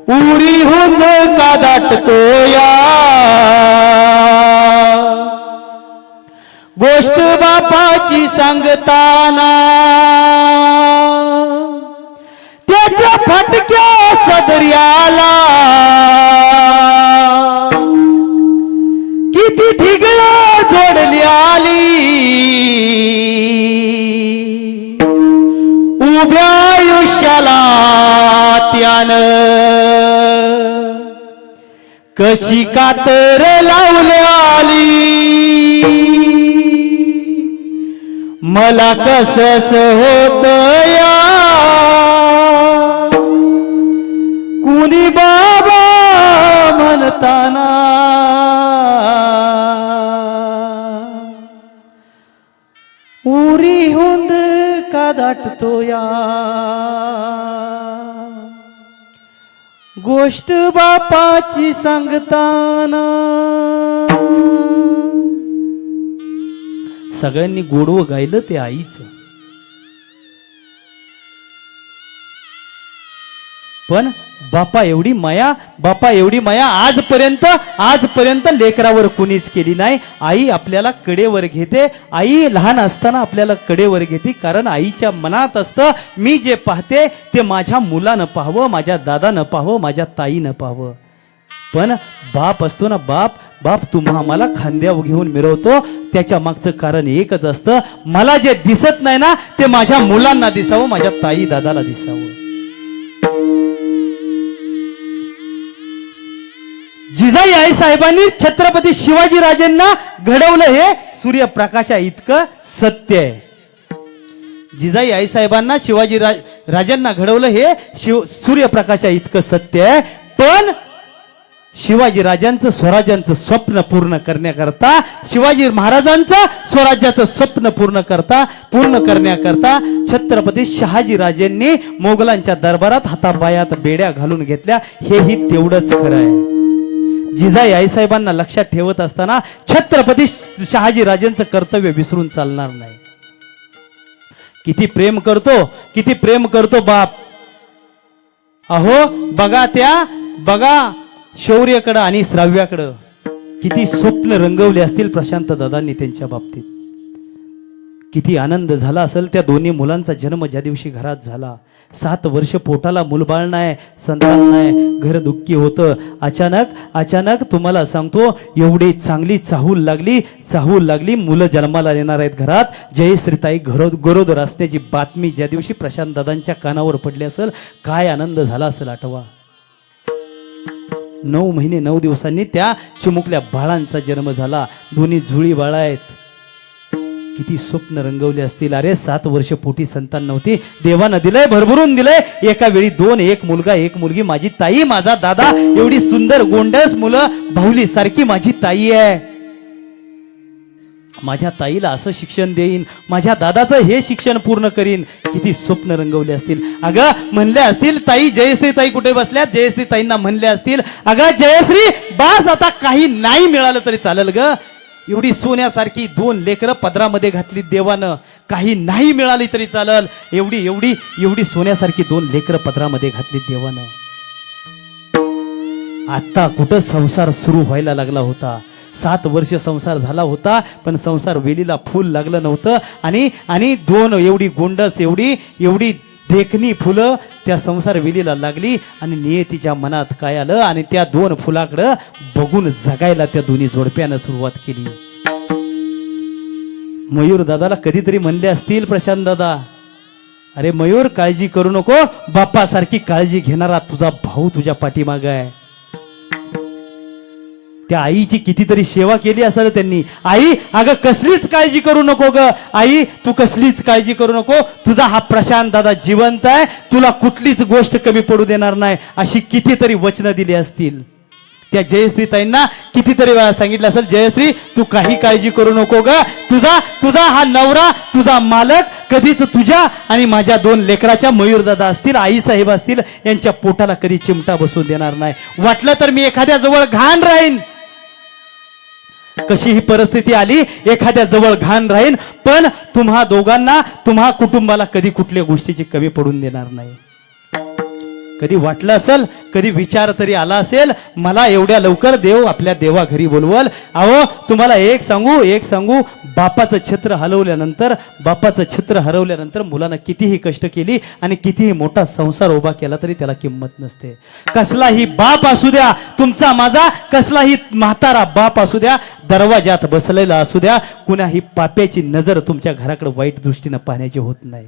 उरीहून का दाटतो या गोष्ट बापाची सांगताना त्याच्या फटक्या सदर्याला किती ठिगळं जोडली आली उभ्या आयुष्याला त्यानं कशी कातर लावली आली मला कसंच होत या कुणी बाबा म्हणताना उरी हुंद का दाटतो या गोष्ट बापाची सांगताना सगळ्यांनी गोडवं गायलं ते आईचं पण बापा एवढी माया आजपर्यंत लेकरावर कुणीच केली नाही. आई आपल्याला कडेवर घेते. आई लहान असताना आपल्याला कडेवर घेते कारण आईच्या मनात असतं मी जे पाहते ते माझ्या मुलानं पाहावं, माझ्या दादानं पाहावं, माझ्या ताईनं पाहावं. पण बाप असतो ना बाप तुम्हा आम्हाला खांद्यावर घेऊन मिरवतो त्याच्या मागचं कारण एकच असतं मला जे दिसत नाही ना ते माझ्या मुलांना दिसावं, माझ्या ताई दादाला दिसावं. जिजाई आई साहेबांनी छत्रपती शिवाजी राजांना घडवलं हे सूर्यप्रकाशा इतकं सत्य आहे. जिजाई आई साहेबांना शिवाजी राजांना घडवलं हे सूर्यप्रकाशा इतकं सत्य आहे. पण शिवाजी राजांचं स्वराज्याचं स्वप्न पूर्ण करण्याकरता शिवाजी महाराजांचं स्वराज्याचं स्वप्न पूर्ण करण्याकरता छत्रपती शहाजी राजेंनी मोगलांच्या दरबारात हातापायात बेड्या घालून घेतल्या हेही तेवढंच खरं आहे. जिजाई आईसाहेबांना लक्षात ठेवत असताना छत्रपती शहाजी राजेंचं कर्तव्य विसरून चालणार नाही. किती प्रेम करतो बाप. अहो बघा शौर्याकडं आणि श्राव्याकडं किती स्वप्न रंगवले असतील प्रशांत दादांनी त्यांच्या बाबतीत. किती आनंद झाला असेल त्या दोन्ही मुलांचा जन्म ज्या दिवशी घरात झाला. 7 वर्ष पोटाला मूलबाळ नाही, संतान नाही, घर दुःखी होतं. अचानक तुम्हाला सांगतो एवढी चांगली चाहूल लागली मुलं जन्माला येणार आहेत घरात. जयश्रीताई गरोदर असण्याची बातमी ज्या दिवशी प्रशांत दादांच्या कानावर पडली असेल काय आनंद झाला असेल आठवा. 9 महिने 9 दिवसांनी त्या चिमुकल्या बाळांचा जन्म झाला. दोन्ही जुळी बाळा आहेत. किती स्वप्न रंगवले असतील. अरे 7 वर्ष पोटी संतान नव्हती, देवानं दिलंय, भरभरून दिलंय. एका वेळी 2, एक मुलगा एक मुलगी. माझी ताई माझा दादा एवढी सुंदर गोंडस मुलं, बाहुली सारखी माझी ताई आहे. माझ्या ताईला असं शिक्षण देईन, माझ्या दादाचं हे शिक्षण पूर्ण करीन. किती स्वप्न रंगवले असतील. अगं म्हणले असतील ताई जयश्री ताई कुठे बसल्यात, जयश्री ताईंना म्हणले असतील अगं जयश्री बास आता काही नाही मिळालं तरी चालेल ग. एवढी सोन्यासारखी 2 लेकरं पदरामध्ये घातली देवानं, काही नाही मिळाली तरी चालेल. एवढी सोन्यासारखी 2 लेकरं पदरामध्ये घातली देवानं. आता कुठं संसार सुरू व्हायला लागला होता. 7 वर्ष संसार झाला होता पण संसार वेलीला फूल लागलं नव्हतं. आणि 2 एवढी गोंडस एवढी देखणी फुलं त्या संसार वेलीला लागली. आणि नियतीच्या मनात काय आलं आणि त्या 2 फुलाकडं बघून जगायला त्या दोन्ही जोडप्यानं सुरुवात केली. मयूर दादाला कधीतरी म्हणले असतील प्रशांत दादा, अरे मयूर काळजी करू नको, बापासारखी काळजी घेणारा तुझा भाऊ तुझ्या पाठीमागं आहे. त्या आईची कितीतरी सेवा केली असेल त्यांनी. आई अगं कसलीच काळजी करू नको ग, आई तू कसलीच काळजी करू नको, तुझा हा प्रशांत दादा जिवंत आहे, तुला कुठलीच गोष्ट कमी पडू देणार नाही, अशी कितीतरी वचनं दिली असतील. त्या जयश्री ताईंना कितीतरी वेळा सांगितलं असेल, जयश्री तू काही काळजी करू नको ग, तुझा हा नवरा तुझा मालक कधीच तुझ्या आणि माझ्या 2 लेकराच्या मयूर दादा असतील, आई साहेब असतील यांच्या पोटाला कधी चिमटा बसवून देणार नाही. वाटलं तर मी एखाद्या जवळ घाण राहीन, कशी ही परिस्थिती आली, एखाद्या जवळ घाण राहीन, पण तुम्हा दोघांना, तुम्हा कुटुंबाला कधी कुठल्या गोष्टीची कमी पडून देणार नाही. कधी वाटलं असेल, कधी विचार तरी आला असेल, मला एवढ्या लवकर देव आपल्या देवा घरी बोलवल. अहो तुम्हाला एक सांगू, बापाचं छत्र हरवल्यानंतर मुलानं कितीही कष्ट केली आणि कितीही मोठा संसार उभा केला तरी त्याला किंमत नसते. कसलाही बाप असू द्या, तुमचा माझा कसलाही म्हातारा बाप असू द्या, दरवाजात बसलेला असू द्या, कुणाही पाप्याची नजर तुमच्या घराकडे वाईट दृष्टीनं पाहण्याची होत नाही.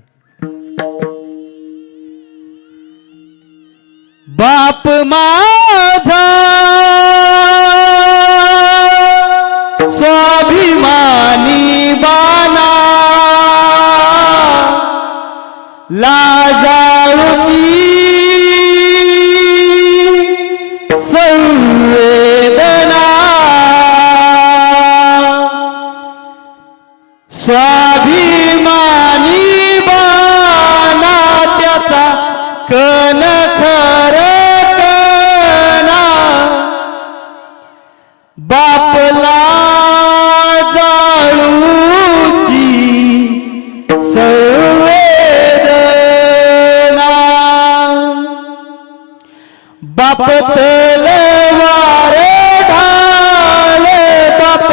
बाप माझा स्वाभिमानी बाना, लाजाळूची संवेदना, स्वाभिमानी बाना त्याचा कणखर बापला जाळूची संवेदना. बाप तलवार ढाले, बाप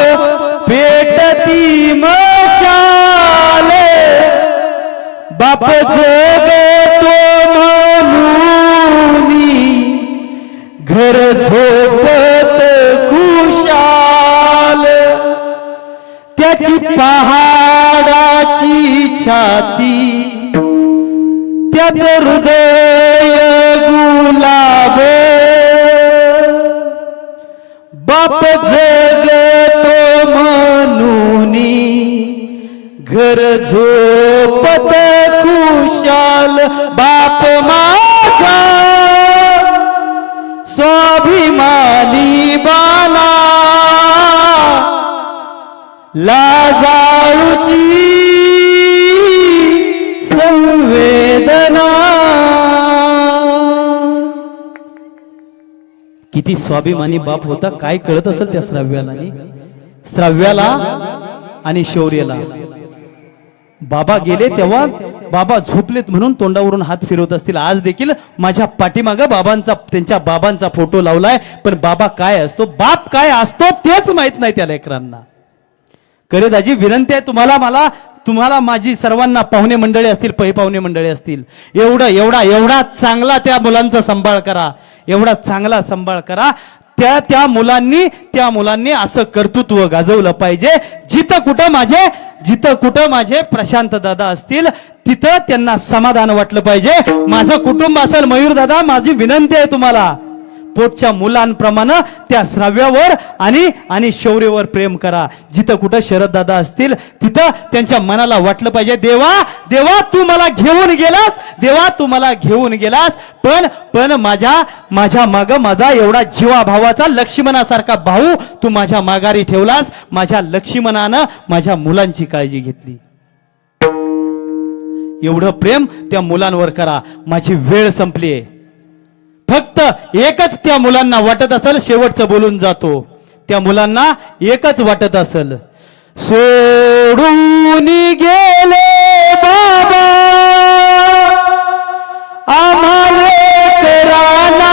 पेटती मशाले, बाप जगतो म्हणून घर झोपत खुशाल, त्याची पहाडाची छाती, त्याच हृदय गुलाब, बाप जगतो म्हणून घर झोपत खुशाल. बाप माझा स्वाभिमानी बाना, लाजाळूची संवेदना. किती स्वाभिमानी बाप होता, काय कळत असेल त्या श्राव्याला आणि शौर्याला. बाबा गेले तेव्हा बाबा झोपलेत म्हणून तोंडावरून हात फिरवत असतील. आज देखील माझ्या पाठीमागं त्यांच्या बाबांचा फोटो लावलाय, पण बाबा काय असतो, बाप काय असतो तेच माहित नाही त्या लेकरांना. करे दाजी, विनंती आहे तुम्हाला माझी, सर्वांना, पाहुणे मंडळी असतील, पाहुणे मंडळी असतील, एवढा चांगला त्या मुलांचा सांभाळ करा, एवढा चांगला सांभाळ करा. त्या मुलांनी असं कर्तृत्व गाजवलं पाहिजे. जिथं कुठं माझे प्रशांत दादा असतील तिथं त्यांना समाधान वाटलं पाहिजे. माझं कुटुंब असेल मयूर दादा, माझी विनंती आहे तुम्हाला, पोटच्या मुलांप्रमाणे त्या श्राव्यावर आणि शौर्यावर प्रेम करा. जिथं कुठं शरद दादा असतील तिथं त्यांच्या मनाला वाटलं पाहिजे, देवा तू मला घेऊन गेलास, पण माझ्या माग माझा एवढा जीवाभावाचा लक्ष्मणासारखा भाऊ तू माझ्या माघारी ठेवलास. माझ्या लक्ष्मणानं माझ्या मुलांची काळजी घेतली. एवढं प्रेम त्या मुलांवर करा. माझी वेळ संपली आहे. फक्त एकच त्या मुलांना वाटत असेल, शेवटचं बोलून जातो, त्या मुलांना एकच वाटत असेल, सोडून गेले बाबा आम्हाला कराना,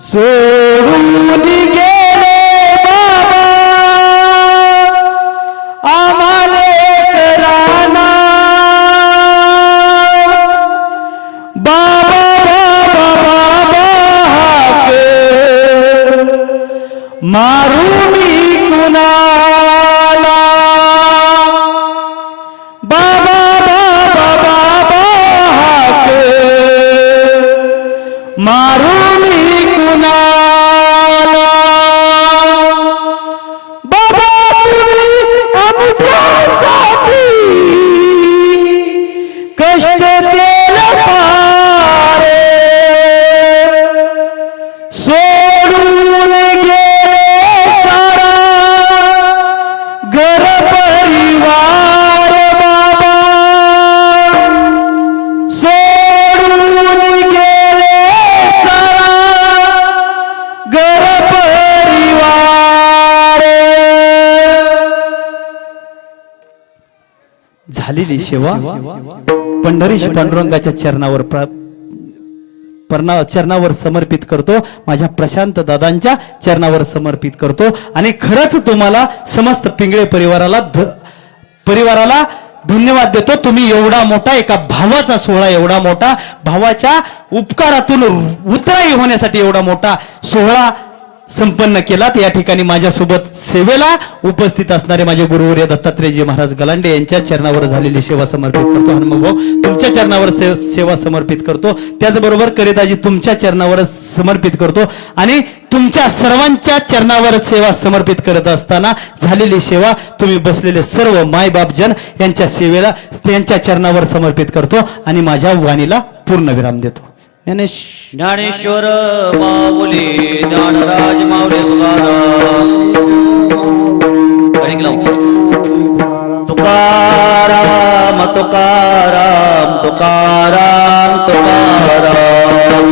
सोडून गेले बाबा आम्हाला कराना. मारू मी कुणाला, बाबा हाक मारू मी कुणाला. बाबा तुम्ही आमच्यासाठी कष्ट केलं फारे, सोडून घर परिवार बाबा, सोडून गेले सारा झालेली सेवा पंढरीश पांडुरंगाच्या चरणावर समर्पित करतो, माझ्या प्रशांत दादांच्या चरणावर समर्पित करतो आणि खरंच तुम्हाला समस्त पिंगळे परिवाराला धन्यवाद देतो. तुम्ही एवढा मोठा एका भावाचा सोहळा, एवढा मोठा भावाच्या उपकारातून उतराई होण्यासाठी एवढा मोठा सोहळा संपन्न केला. या ठिकाणी माझ्यासोबत सेवेला उपस्थित असणारे माझे गुरुवर्य दत्तात्रेयजी महाराज गलांडे यांच्या चरणावर झालेली सेवा समर्पित करतो. हनुमभाऊ तुमच्या चरणावर सेवा समर्पित करतो, त्याचबरोबर करिताजी तुमच्या चरणावर समर्पित करतो आणि तुमच्या सर्वांच्या चरणावर सेवा समर्पित करत असताना झालेली सेवा तुम्ही बसलेले सर्व मायबापजन यांच्या सेवेला, त्यांच्या चरणावर समर्पित करतो आणि माझ्या वाणीला पूर्णविराम देतो. ज्ञानेश्वर माऊली ज्ञानराज माऊली तुकाराम तुकाराम तुकाराम तुकाराम तुकाराम